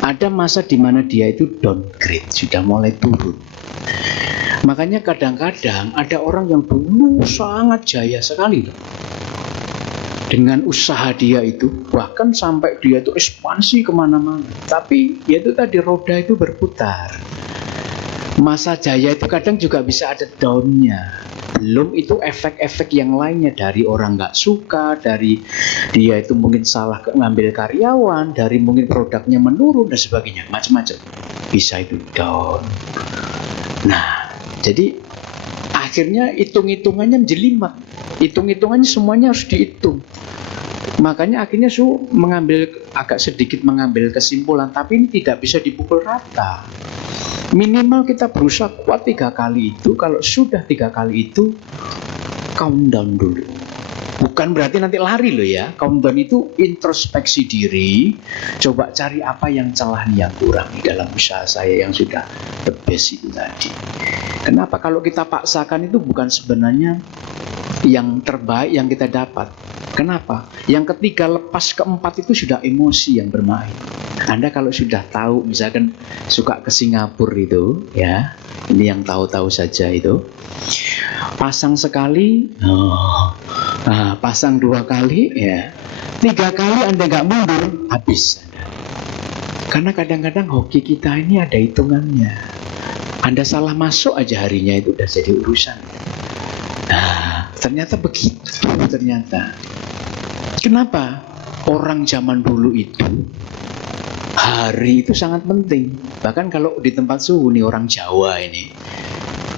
Ada masa di mana dia itu downgrade, sudah mulai turun. Makanya kadang-kadang ada orang yang dulu sangat jaya sekali loh. Dengan usaha dia itu, bahkan sampai dia itu ekspansi kemana-mana. Tapi ya itu tadi, roda itu berputar. Masa jaya itu kadang juga bisa ada down-nya. Belum itu efek-efek yang lainnya, dari orang nggak suka, dari dia itu mungkin salah ngambil karyawan, dari mungkin produknya menurun dan sebagainya, macam-macam. Bisa itu down. Nah, jadi akhirnya hitung-hitungannya menjelimet. Hitung-hitungannya semuanya harus dihitung. Makanya akhirnya Su agak sedikit mengambil kesimpulan, tapi ini tidak bisa dipukul rata. Minimal kita berusaha kuat 3 kali itu. Kalau sudah 3 kali itu, countdown dulu. Bukan berarti nanti lari loh ya. Countdown itu introspeksi diri. Coba cari apa yang celah nih, yang kurang di dalam usaha saya yang sudah the best itu tadi. Kenapa? Kalau kita paksakan itu bukan sebenarnya yang terbaik yang kita dapat. Kenapa? Yang ketiga lepas keempat itu sudah emosi yang bermain. Anda kalau sudah tahu, misalkan suka ke Singapura itu, ya, ini yang tahu-tahu saja itu, pasang sekali, pasang 2 kali, ya, 3 kali Anda nggak mundur, habis. Karena kadang-kadang hoki kita ini ada hitungannya. Anda salah masuk aja harinya itu udah jadi urusan. Nah, ternyata begitu ternyata. Kenapa? Orang zaman dulu itu hari itu sangat penting. Bahkan kalau di tempat suhu nih, orang Jawa ini,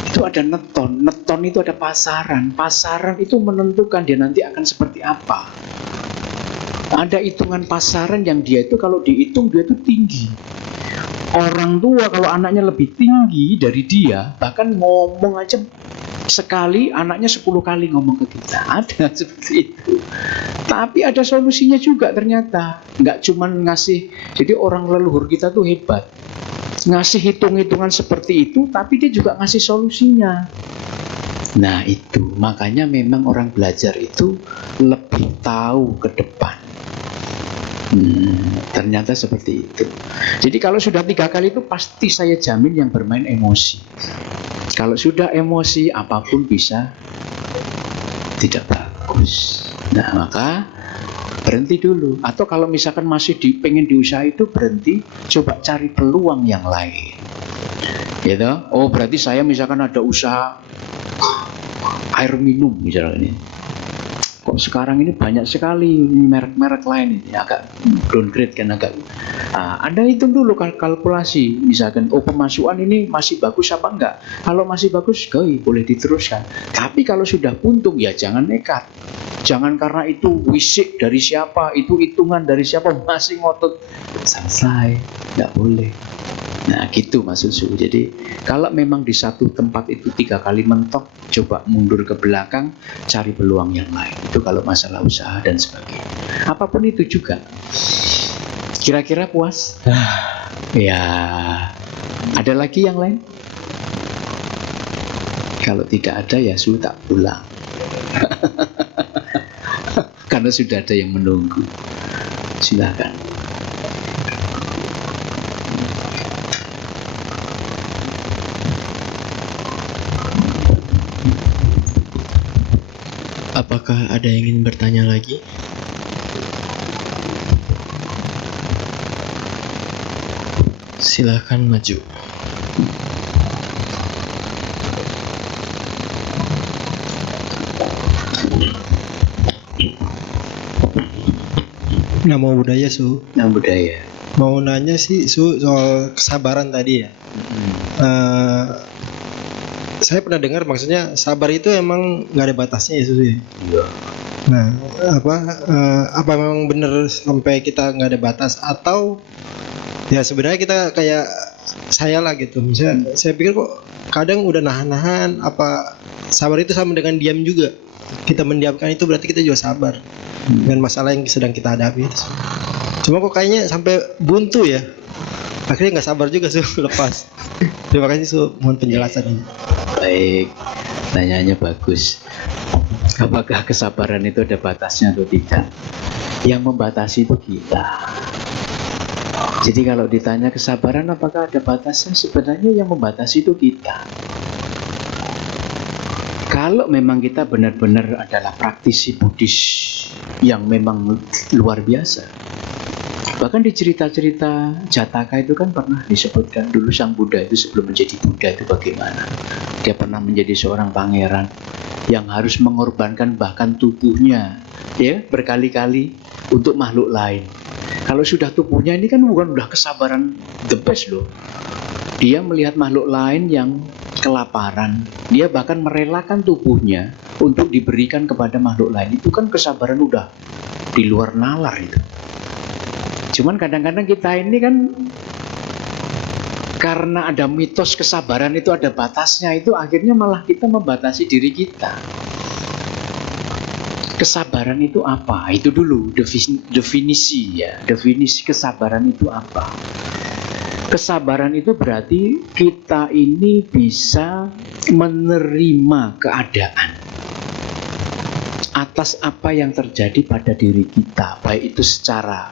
itu ada neton. Neton itu ada pasaran. Pasaran itu menentukan dia nanti akan seperti apa. Ada hitungan pasaran yang dia itu kalau dihitung dia itu tinggi. Orang tua kalau anaknya lebih tinggi dari dia, bahkan ngomong aja sekali, anaknya 10 kali ngomong ke kita. Ada seperti itu. Tapi ada solusinya juga ternyata. Nggak cuma ngasih. Jadi orang leluhur kita tuh hebat. Ngasih hitung-hitungan seperti itu, tapi dia juga ngasih solusinya. Nah itu, makanya memang orang belajar itu lebih tahu ke depan. Ternyata seperti itu. Jadi kalau sudah 3 kali itu pasti saya jamin yang bermain emosi. Kalau sudah emosi, apapun bisa tidak bagus. Nah maka berhenti dulu. Atau kalau misalkan masih pengen diusaha itu, berhenti, coba cari peluang yang lain. Gitu? Oh berarti saya misalkan ada usaha air minum misalnya ini. Kok sekarang ini banyak sekali merek-merek lain ini, agak downgrade kan, agak Anda hitung dulu kalkulasi, misalkan pemasukan ini masih bagus apa enggak. Kalau masih bagus, boleh diteruskan. Tapi kalau sudah buntung ya jangan nekat. Jangan karena itu wisik dari siapa, itu hitungan dari siapa, masih ngotot, selesai, nggak boleh. Nah gitu maksud Su. Jadi kalau memang di satu tempat itu 3 kali mentok, coba mundur ke belakang, cari peluang yang lain. Itu kalau masalah usaha dan sebagainya. Apapun itu juga. Kira-kira puas? Ya, ada lagi yang lain? Kalau tidak ada ya Su tak pulang. Karena sudah ada yang menunggu. Silakan. Apakah ada yang ingin bertanya lagi? Silakan maju. Nama budaya Su. Nah budaya. Mau nanya sih Su soal kesabaran tadi ya. Saya pernah dengar maksudnya sabar itu emang nggak ada batasnya ya Su ya. Iya. Nah apa memang benar sampai kita nggak ada batas, atau ya sebenarnya kita kayak saya lah gitu. Misalnya saya pikir kok kadang udah nahan-nahan, apa sabar itu sama dengan diam juga. Kita mendiamkan itu berarti kita juga sabar dengan masalah yang sedang kita hadapi. Cuma kok kayaknya sampai buntu ya, akhirnya nggak sabar juga Su, lepas. Terima kasih Su, mohon penjelasannya. Baik, tanyanya bagus. Apakah kesabaran itu ada batasnya atau tidak? Yang membatasi itu kita. Jadi kalau ditanya kesabaran apakah ada batasnya, sebenarnya yang membatasi itu kita. Kalau memang kita benar-benar adalah praktisi Buddhis yang memang luar biasa. Bahkan di cerita-cerita Jataka itu kan pernah disebutkan dulu sang Buddha itu sebelum menjadi Buddha itu bagaimana. Dia pernah menjadi seorang pangeran yang harus mengorbankan bahkan tubuhnya ya berkali-kali untuk makhluk lain. Kalau sudah tubuhnya ini kan bukan udah kesabaran the best loh. Dia melihat makhluk lain yang kelaparan, dia bahkan merelakan tubuhnya untuk diberikan kepada makhluk lain. Itu kan kesabaran udah di luar nalar itu. Cuman kadang-kadang kita ini kan karena ada mitos kesabaran itu ada batasnya, itu akhirnya malah kita membatasi diri kita. Kesabaran itu apa? Itu dulu definisi ya. Definisi kesabaran itu apa? Kesabaran itu berarti kita ini bisa menerima keadaan atas apa yang terjadi pada diri kita, baik itu secara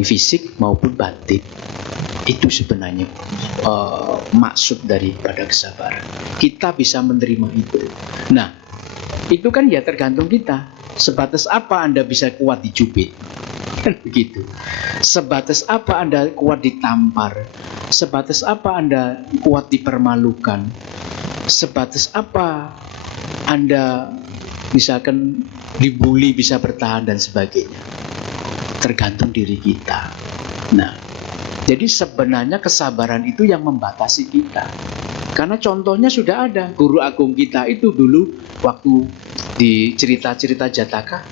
fisik maupun batin. Itu sebenarnya maksud daripada kesabaran. Kita bisa menerima itu. Nah, itu kan ya tergantung kita. Sebatas apa Anda bisa kuat dicubit? Kan begitu. Sebatas apa Anda kuat ditampar? Sebatas apa Anda kuat dipermalukan? Sebatas apa Anda misalkan dibully bisa bertahan dan sebagainya? Tergantung diri kita. Nah, jadi sebenarnya kesabaran itu yang membatasi kita. Karena contohnya sudah ada. Guru agung kita itu dulu waktu di cerita-cerita Jataka,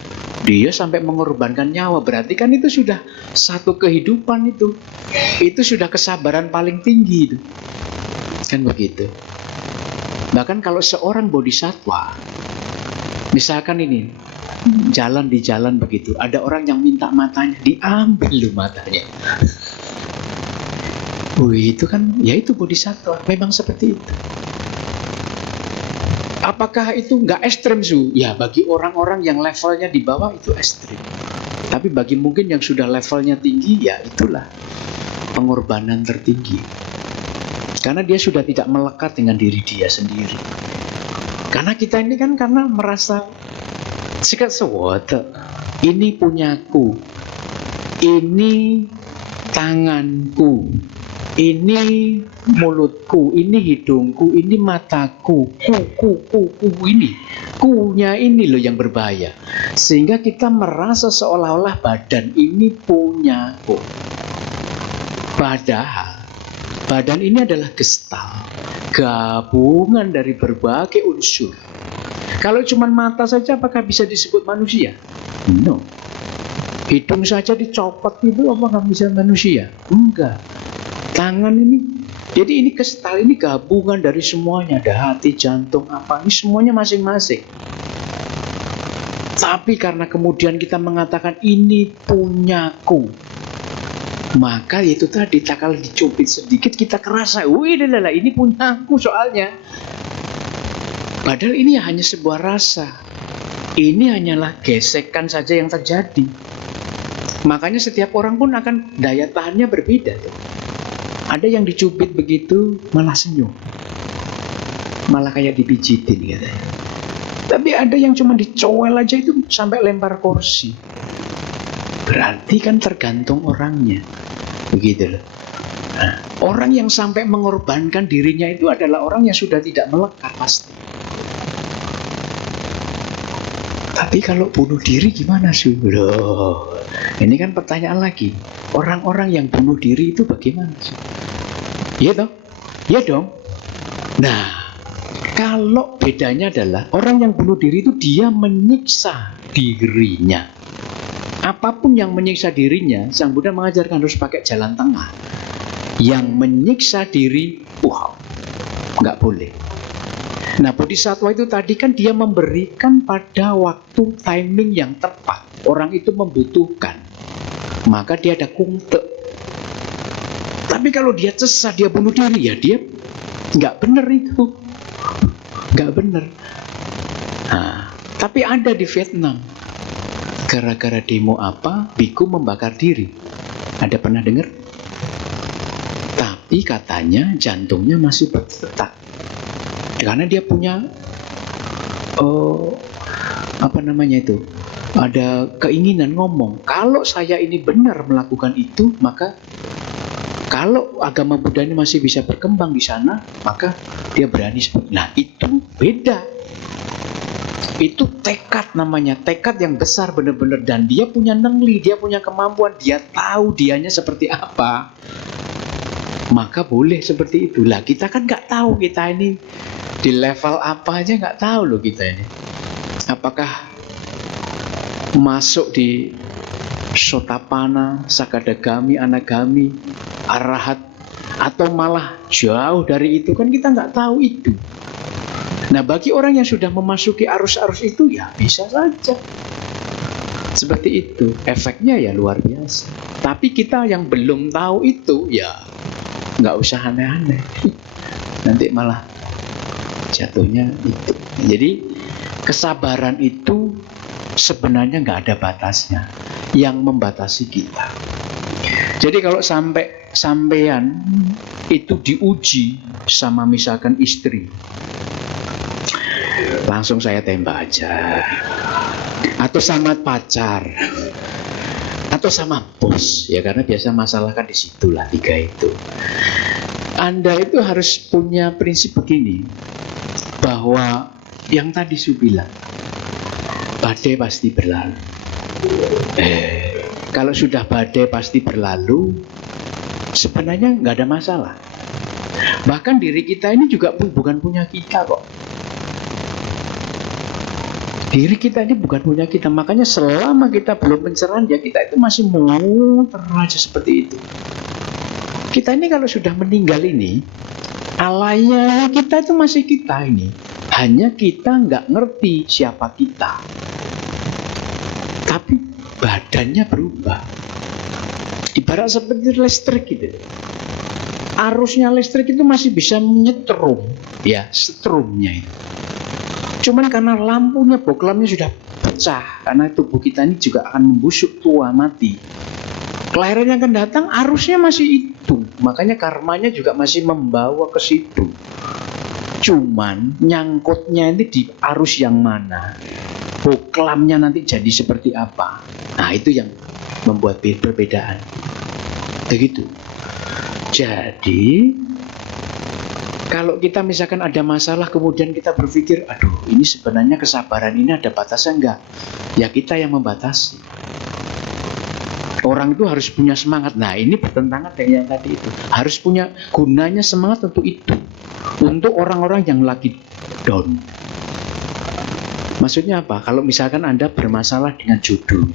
dia sampai mengorbankan nyawa. Berarti kan itu sudah satu kehidupan itu. Itu sudah kesabaran paling tinggi itu. Kan begitu. Bahkan kalau seorang bodhisattva, misalkan ini jalan di jalan begitu, ada orang yang minta matanya, diambil loh matanya. Itu kan, ya itu bodhisattva, memang seperti itu. Apakah itu nggak ekstrem Su? Ya bagi orang-orang yang levelnya di bawah itu ekstrem. Tapi bagi mungkin yang sudah levelnya tinggi, ya itulah pengorbanan tertinggi. Karena dia sudah tidak melekat dengan diri dia sendiri. Karena kita ini kan karena merasa sikat sewot, ini punyaku, ini tanganku, ini mulutku, ini hidungku, ini mataku, kuku ini. Kunya ini loh yang berbahaya. Sehingga kita merasa seolah-olah badan ini punyaku. Padahal badan ini adalah gestal, gabungan dari berbagai unsur. Kalau cuma mata saja apakah bisa disebut manusia? No. Hidung saja dicopot itu apakah bisa manusia? Enggak. Tangan ini, jadi ini gestal, ini gabungan dari semuanya. Ada hati, jantung, apa, ini semuanya masing-masing. Tapi karena kemudian kita mengatakan ini punyaku, maka itu tadi, tak kalau dicubit sedikit kita kerasa, wih ini punyaku soalnya. Padahal ini hanya sebuah rasa. Ini hanyalah gesekan saja yang terjadi. Makanya setiap orang pun akan daya tahannya berbeda. Ada yang dicubit begitu malah senyum, malah kayak dipijitin katanya. Tapi ada yang cuma dicowel aja itu sampai lempar kursi. Berarti kan tergantung orangnya, begitu loh. Nah, orang yang sampai mengorbankan dirinya itu adalah orang yang sudah tidak melekat pasti. Tapi kalau bunuh diri gimana sih? Loh, ini kan pertanyaan lagi. Orang-orang yang bunuh diri itu bagaimana sih? Iya toh? Iya dong. Nah, kalau bedanya adalah orang yang bunuh diri itu dia menyiksa dirinya. Apapun yang menyiksa dirinya, Sang Buddha mengajarkan harus pakai jalan tengah. Yang menyiksa diri, nggak boleh. Nah, Bodhisattva itu tadi kan dia memberikan pada waktu timing yang tepat. Orang itu membutuhkan, maka dia ada kungte. Tapi kalau dia sesat, dia bunuh diri, ya dia nggak benar itu, nggak benar. Nah, tapi ada di Vietnam, gara-gara demo apa, biku membakar diri. Ada pernah dengar? Tapi katanya jantungnya masih berdetak. Karena dia punya ada keinginan ngomong, kalau saya ini benar melakukan itu, maka kalau agama Buddha ini masih bisa berkembang di sana, maka dia berani sebut. Nah, itu beda. Itu tekad namanya, tekad yang besar benar-benar, dan dia punya nengli, dia punya kemampuan, dia tahu dianya seperti apa. Maka boleh seperti itu. Lah kita kan nggak tahu, kita ini di level apa aja nggak tahu loh kita ini. Apakah masuk di Sotapanna, Sakadagami, Anagami, Arahat, atau malah jauh dari itu, kan kita nggak tahu itu. Nah, bagi orang yang sudah memasuki arus-arus itu, ya bisa saja seperti itu. Efeknya ya luar biasa. Tapi kita yang belum tahu itu, ya nggak usah aneh-aneh. Nanti malah jatuhnya itu. Jadi kesabaran itu sebenarnya nggak ada batasnya. Yang membatasi kita. Jadi kalau sampean itu diuji sama misalkan istri, langsung saya tembak aja, atau sama pacar, atau sama bos, ya karena biasa masalah kan di situlah, tiga itu. Anda itu harus punya prinsip begini, bahwa yang tadi saya bilang, badai pasti berlalu. Kalau sudah badai pasti berlalu, sebenarnya nggak ada masalah. Bahkan diri kita ini juga bukan punya kita kok. Diri kita ini bukan punya kita. Makanya selama kita belum pencerahan, ya kita itu masih muter aja seperti itu. Kita ini kalau sudah meninggal ini, alaya kita itu masih kita ini. Hanya kita nggak ngerti siapa kita. Tapi badannya berubah. Ibarat seperti listrik gitu. Arusnya listrik itu masih bisa menyetrum, ya setrumnya itu. Cuman karena lampunya, bohlamnya sudah pecah, karena tubuh kita ini juga akan membusuk, tua, mati. Kelahiran yang akan datang arusnya masih itu, makanya karmanya juga masih membawa ke situ. Cuman nyangkutnya ini di arus yang mana, boklamnya nanti jadi seperti apa. Nah itu yang membuat perbedaan. Begitu. Jadi kalau kita misalkan ada masalah kemudian kita berpikir, aduh ini sebenarnya kesabaran ini ada batasnya enggak? Ya kita yang membatasi. Orang itu harus punya semangat. Nah ini bertentangan dengan yang tadi itu. Harus punya gunanya semangat untuk itu. Untuk orang-orang yang lagi down. Maksudnya apa? Kalau misalkan Anda bermasalah dengan jodoh,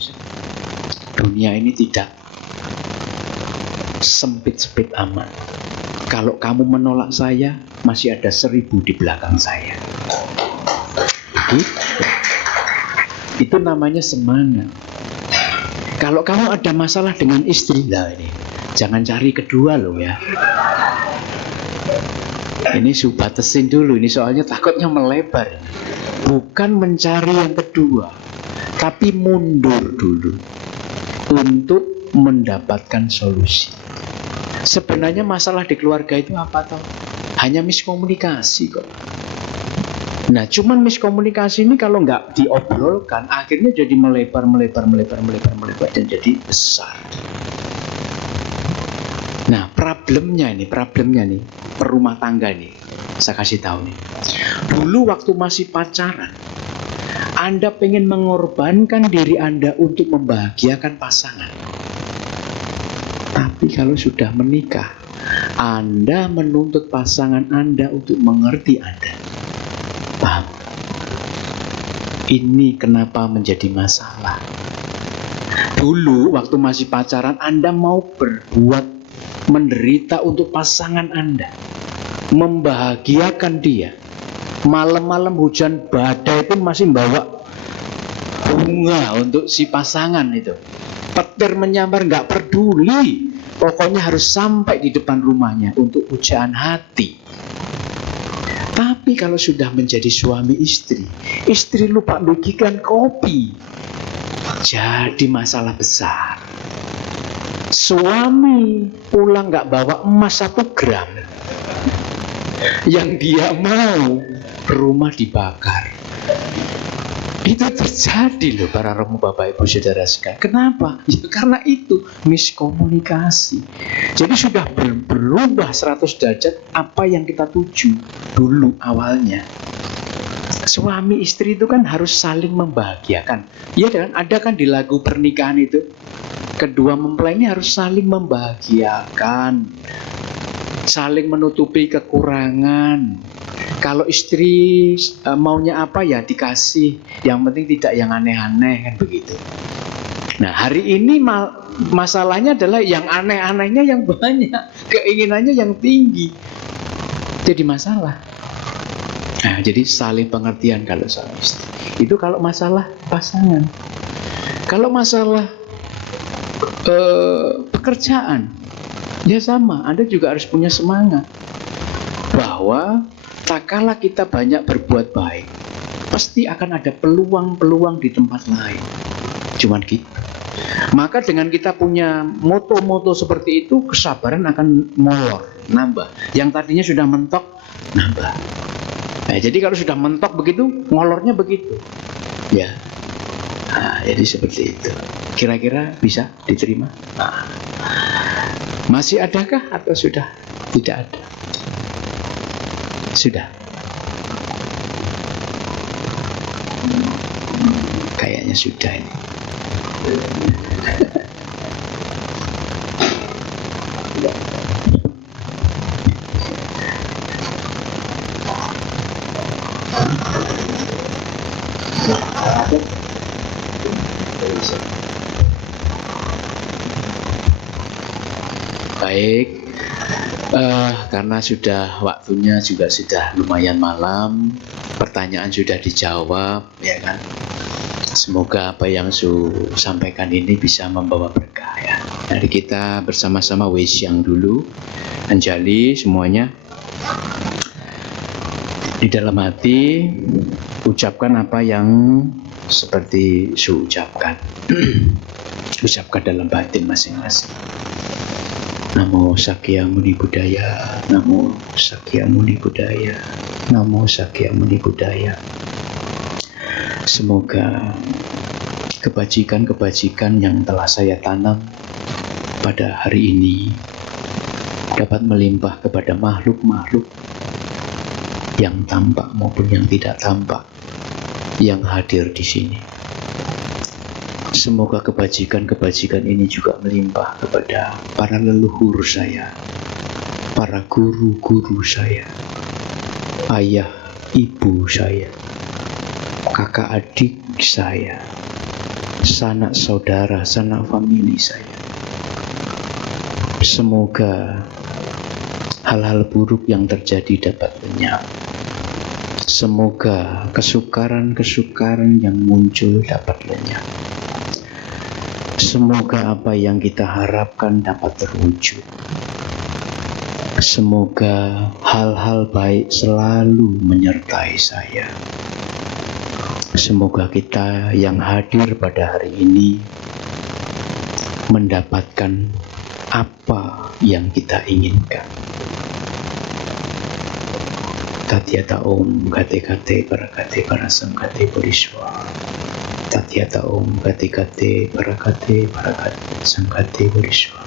dunia ini tidak sempit-sempit amat. Kalau kamu menolak saya, masih ada 1000 di belakang saya. Itu namanya semangat. Kalau kamu ada masalah dengan istri, lah ini jangan cari kedua loh ya. Ini batasin dulu, ini soalnya takutnya melebar. Bukan mencari yang kedua, tapi mundur dulu untuk mendapatkan solusi. Sebenarnya masalah di keluarga itu apa toh? Hanya miskomunikasi kok. Nah, cuman miskomunikasi ini kalau nggak diobrolkan, akhirnya jadi melebar dan jadi besar. Nah, problemnya nih, perumah tangga nih, saya kasih tahu nih. Dulu waktu masih pacaran, Anda pengen mengorbankan diri Anda untuk membahagiakan pasangan. Tapi kalau sudah menikah, Anda menuntut pasangan Anda untuk mengerti Anda. Paham? Ini kenapa menjadi masalah. Dulu waktu masih pacaran, Anda mau berbuat menderita untuk pasangan Anda, membahagiakan dia. Malam-malam hujan badai pun masih bawa bunga untuk si pasangan itu. Petir menyambar nggak peduli, pokoknya harus sampai di depan rumahnya untuk pujaan hati. Tapi kalau sudah menjadi suami istri lupa bagikan kopi, jadi masalah besar. Suami pulang nggak bawa emas 1 gram, yang dia mau rumah dibakar. Itu terjadi loh para romo bapak ibu saudara sekalian. Kenapa? Ya karena itu miskomunikasi. Jadi sudah berubah 100 derajat apa yang kita tuju dulu awalnya. Suami istri itu kan harus saling membahagiakan. Iya kan? Ada kan di lagu pernikahan itu, kedua mempelai ini harus saling membahagiakan, saling menutupi kekurangan. Kalau istri maunya apa ya dikasih, yang penting tidak yang aneh-aneh kan begitu. Nah hari ini masalahnya adalah yang aneh-anehnya yang banyak, keinginannya yang tinggi, jadi masalah. Nah jadi saling pengertian kalau suami istri. Itu kalau masalah pasangan. Kalau masalah pekerjaan, ya sama. Anda juga harus punya semangat bahwa tak kala kita banyak berbuat baik, pasti akan ada peluang-peluang di tempat lain. Cuman gitu. Maka dengan kita punya moto-moto seperti itu, kesabaran akan molor, nambah. Yang tadinya sudah mentok, nambah. Nah, jadi kalau sudah mentok begitu, ngolornya begitu. Ya. Nah, jadi seperti itu. Kira-kira bisa diterima? Nah. Masih adakah atau sudah tidak ada? Sudah. Kayaknya sudah ini. Baik. Karena sudah waktunya juga sudah lumayan malam, pertanyaan sudah dijawab, ya kan? Semoga apa yang sampaikan ini bisa membawa berkah ya. Mari kita bersama-sama wisyang dulu, anjali semuanya. Di dalam hati ucapkan apa yang seperti ucapkan. Ucapkan dalam batin masing-masing. Namo Sakya Muni Buddhaya, Namo Sakya Muni Buddhaya, Namo Sakya Muni Buddhaya. Semoga kebajikan-kebajikan yang telah saya tanam pada hari ini dapat melimpah kepada makhluk-makhluk yang tampak maupun yang tidak tampak yang hadir di sini. Semoga kebajikan-kebajikan ini juga melimpah kepada para leluhur saya, para guru-guru saya, ayah, ibu saya, kakak adik saya, sanak saudara, sanak famili saya. Semoga hal-hal buruk yang terjadi dapat lenyap. Semoga kesukaran-kesukaran yang muncul dapat lenyap. Semoga apa yang kita harapkan dapat terwujud. Semoga hal-hal baik selalu menyertai saya. Semoga kita yang hadir pada hari ini mendapatkan apa yang kita inginkan. Tathiyata Om Gate Gate Parakate Parasangkate Bodhiswa. Tathiyata Om Gate Gate Parakate Sangkate Bodhiswa.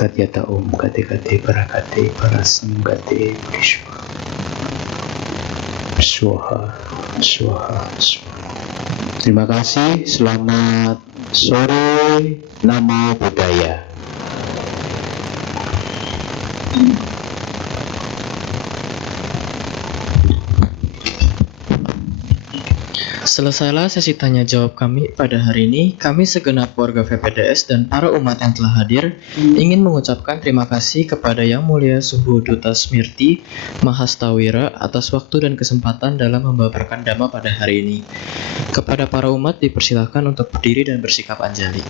Tathiyata Om Gate Gate Parakate Parasangkate Bodhiswa. Swaha, swaha, swaha. Terima kasih, selamat sore, Namo Buddhaya. Selesailah sesi tanya jawab kami pada hari ini. Kami segenap warga VPDS dan para umat yang telah hadir ingin mengucapkan terima kasih kepada Yang Mulia Suhu Duta Smirti Mahastawira atas waktu dan kesempatan dalam membabarkan Dhamma pada hari ini. Kepada para umat dipersilahkan untuk berdiri dan bersikap anjali.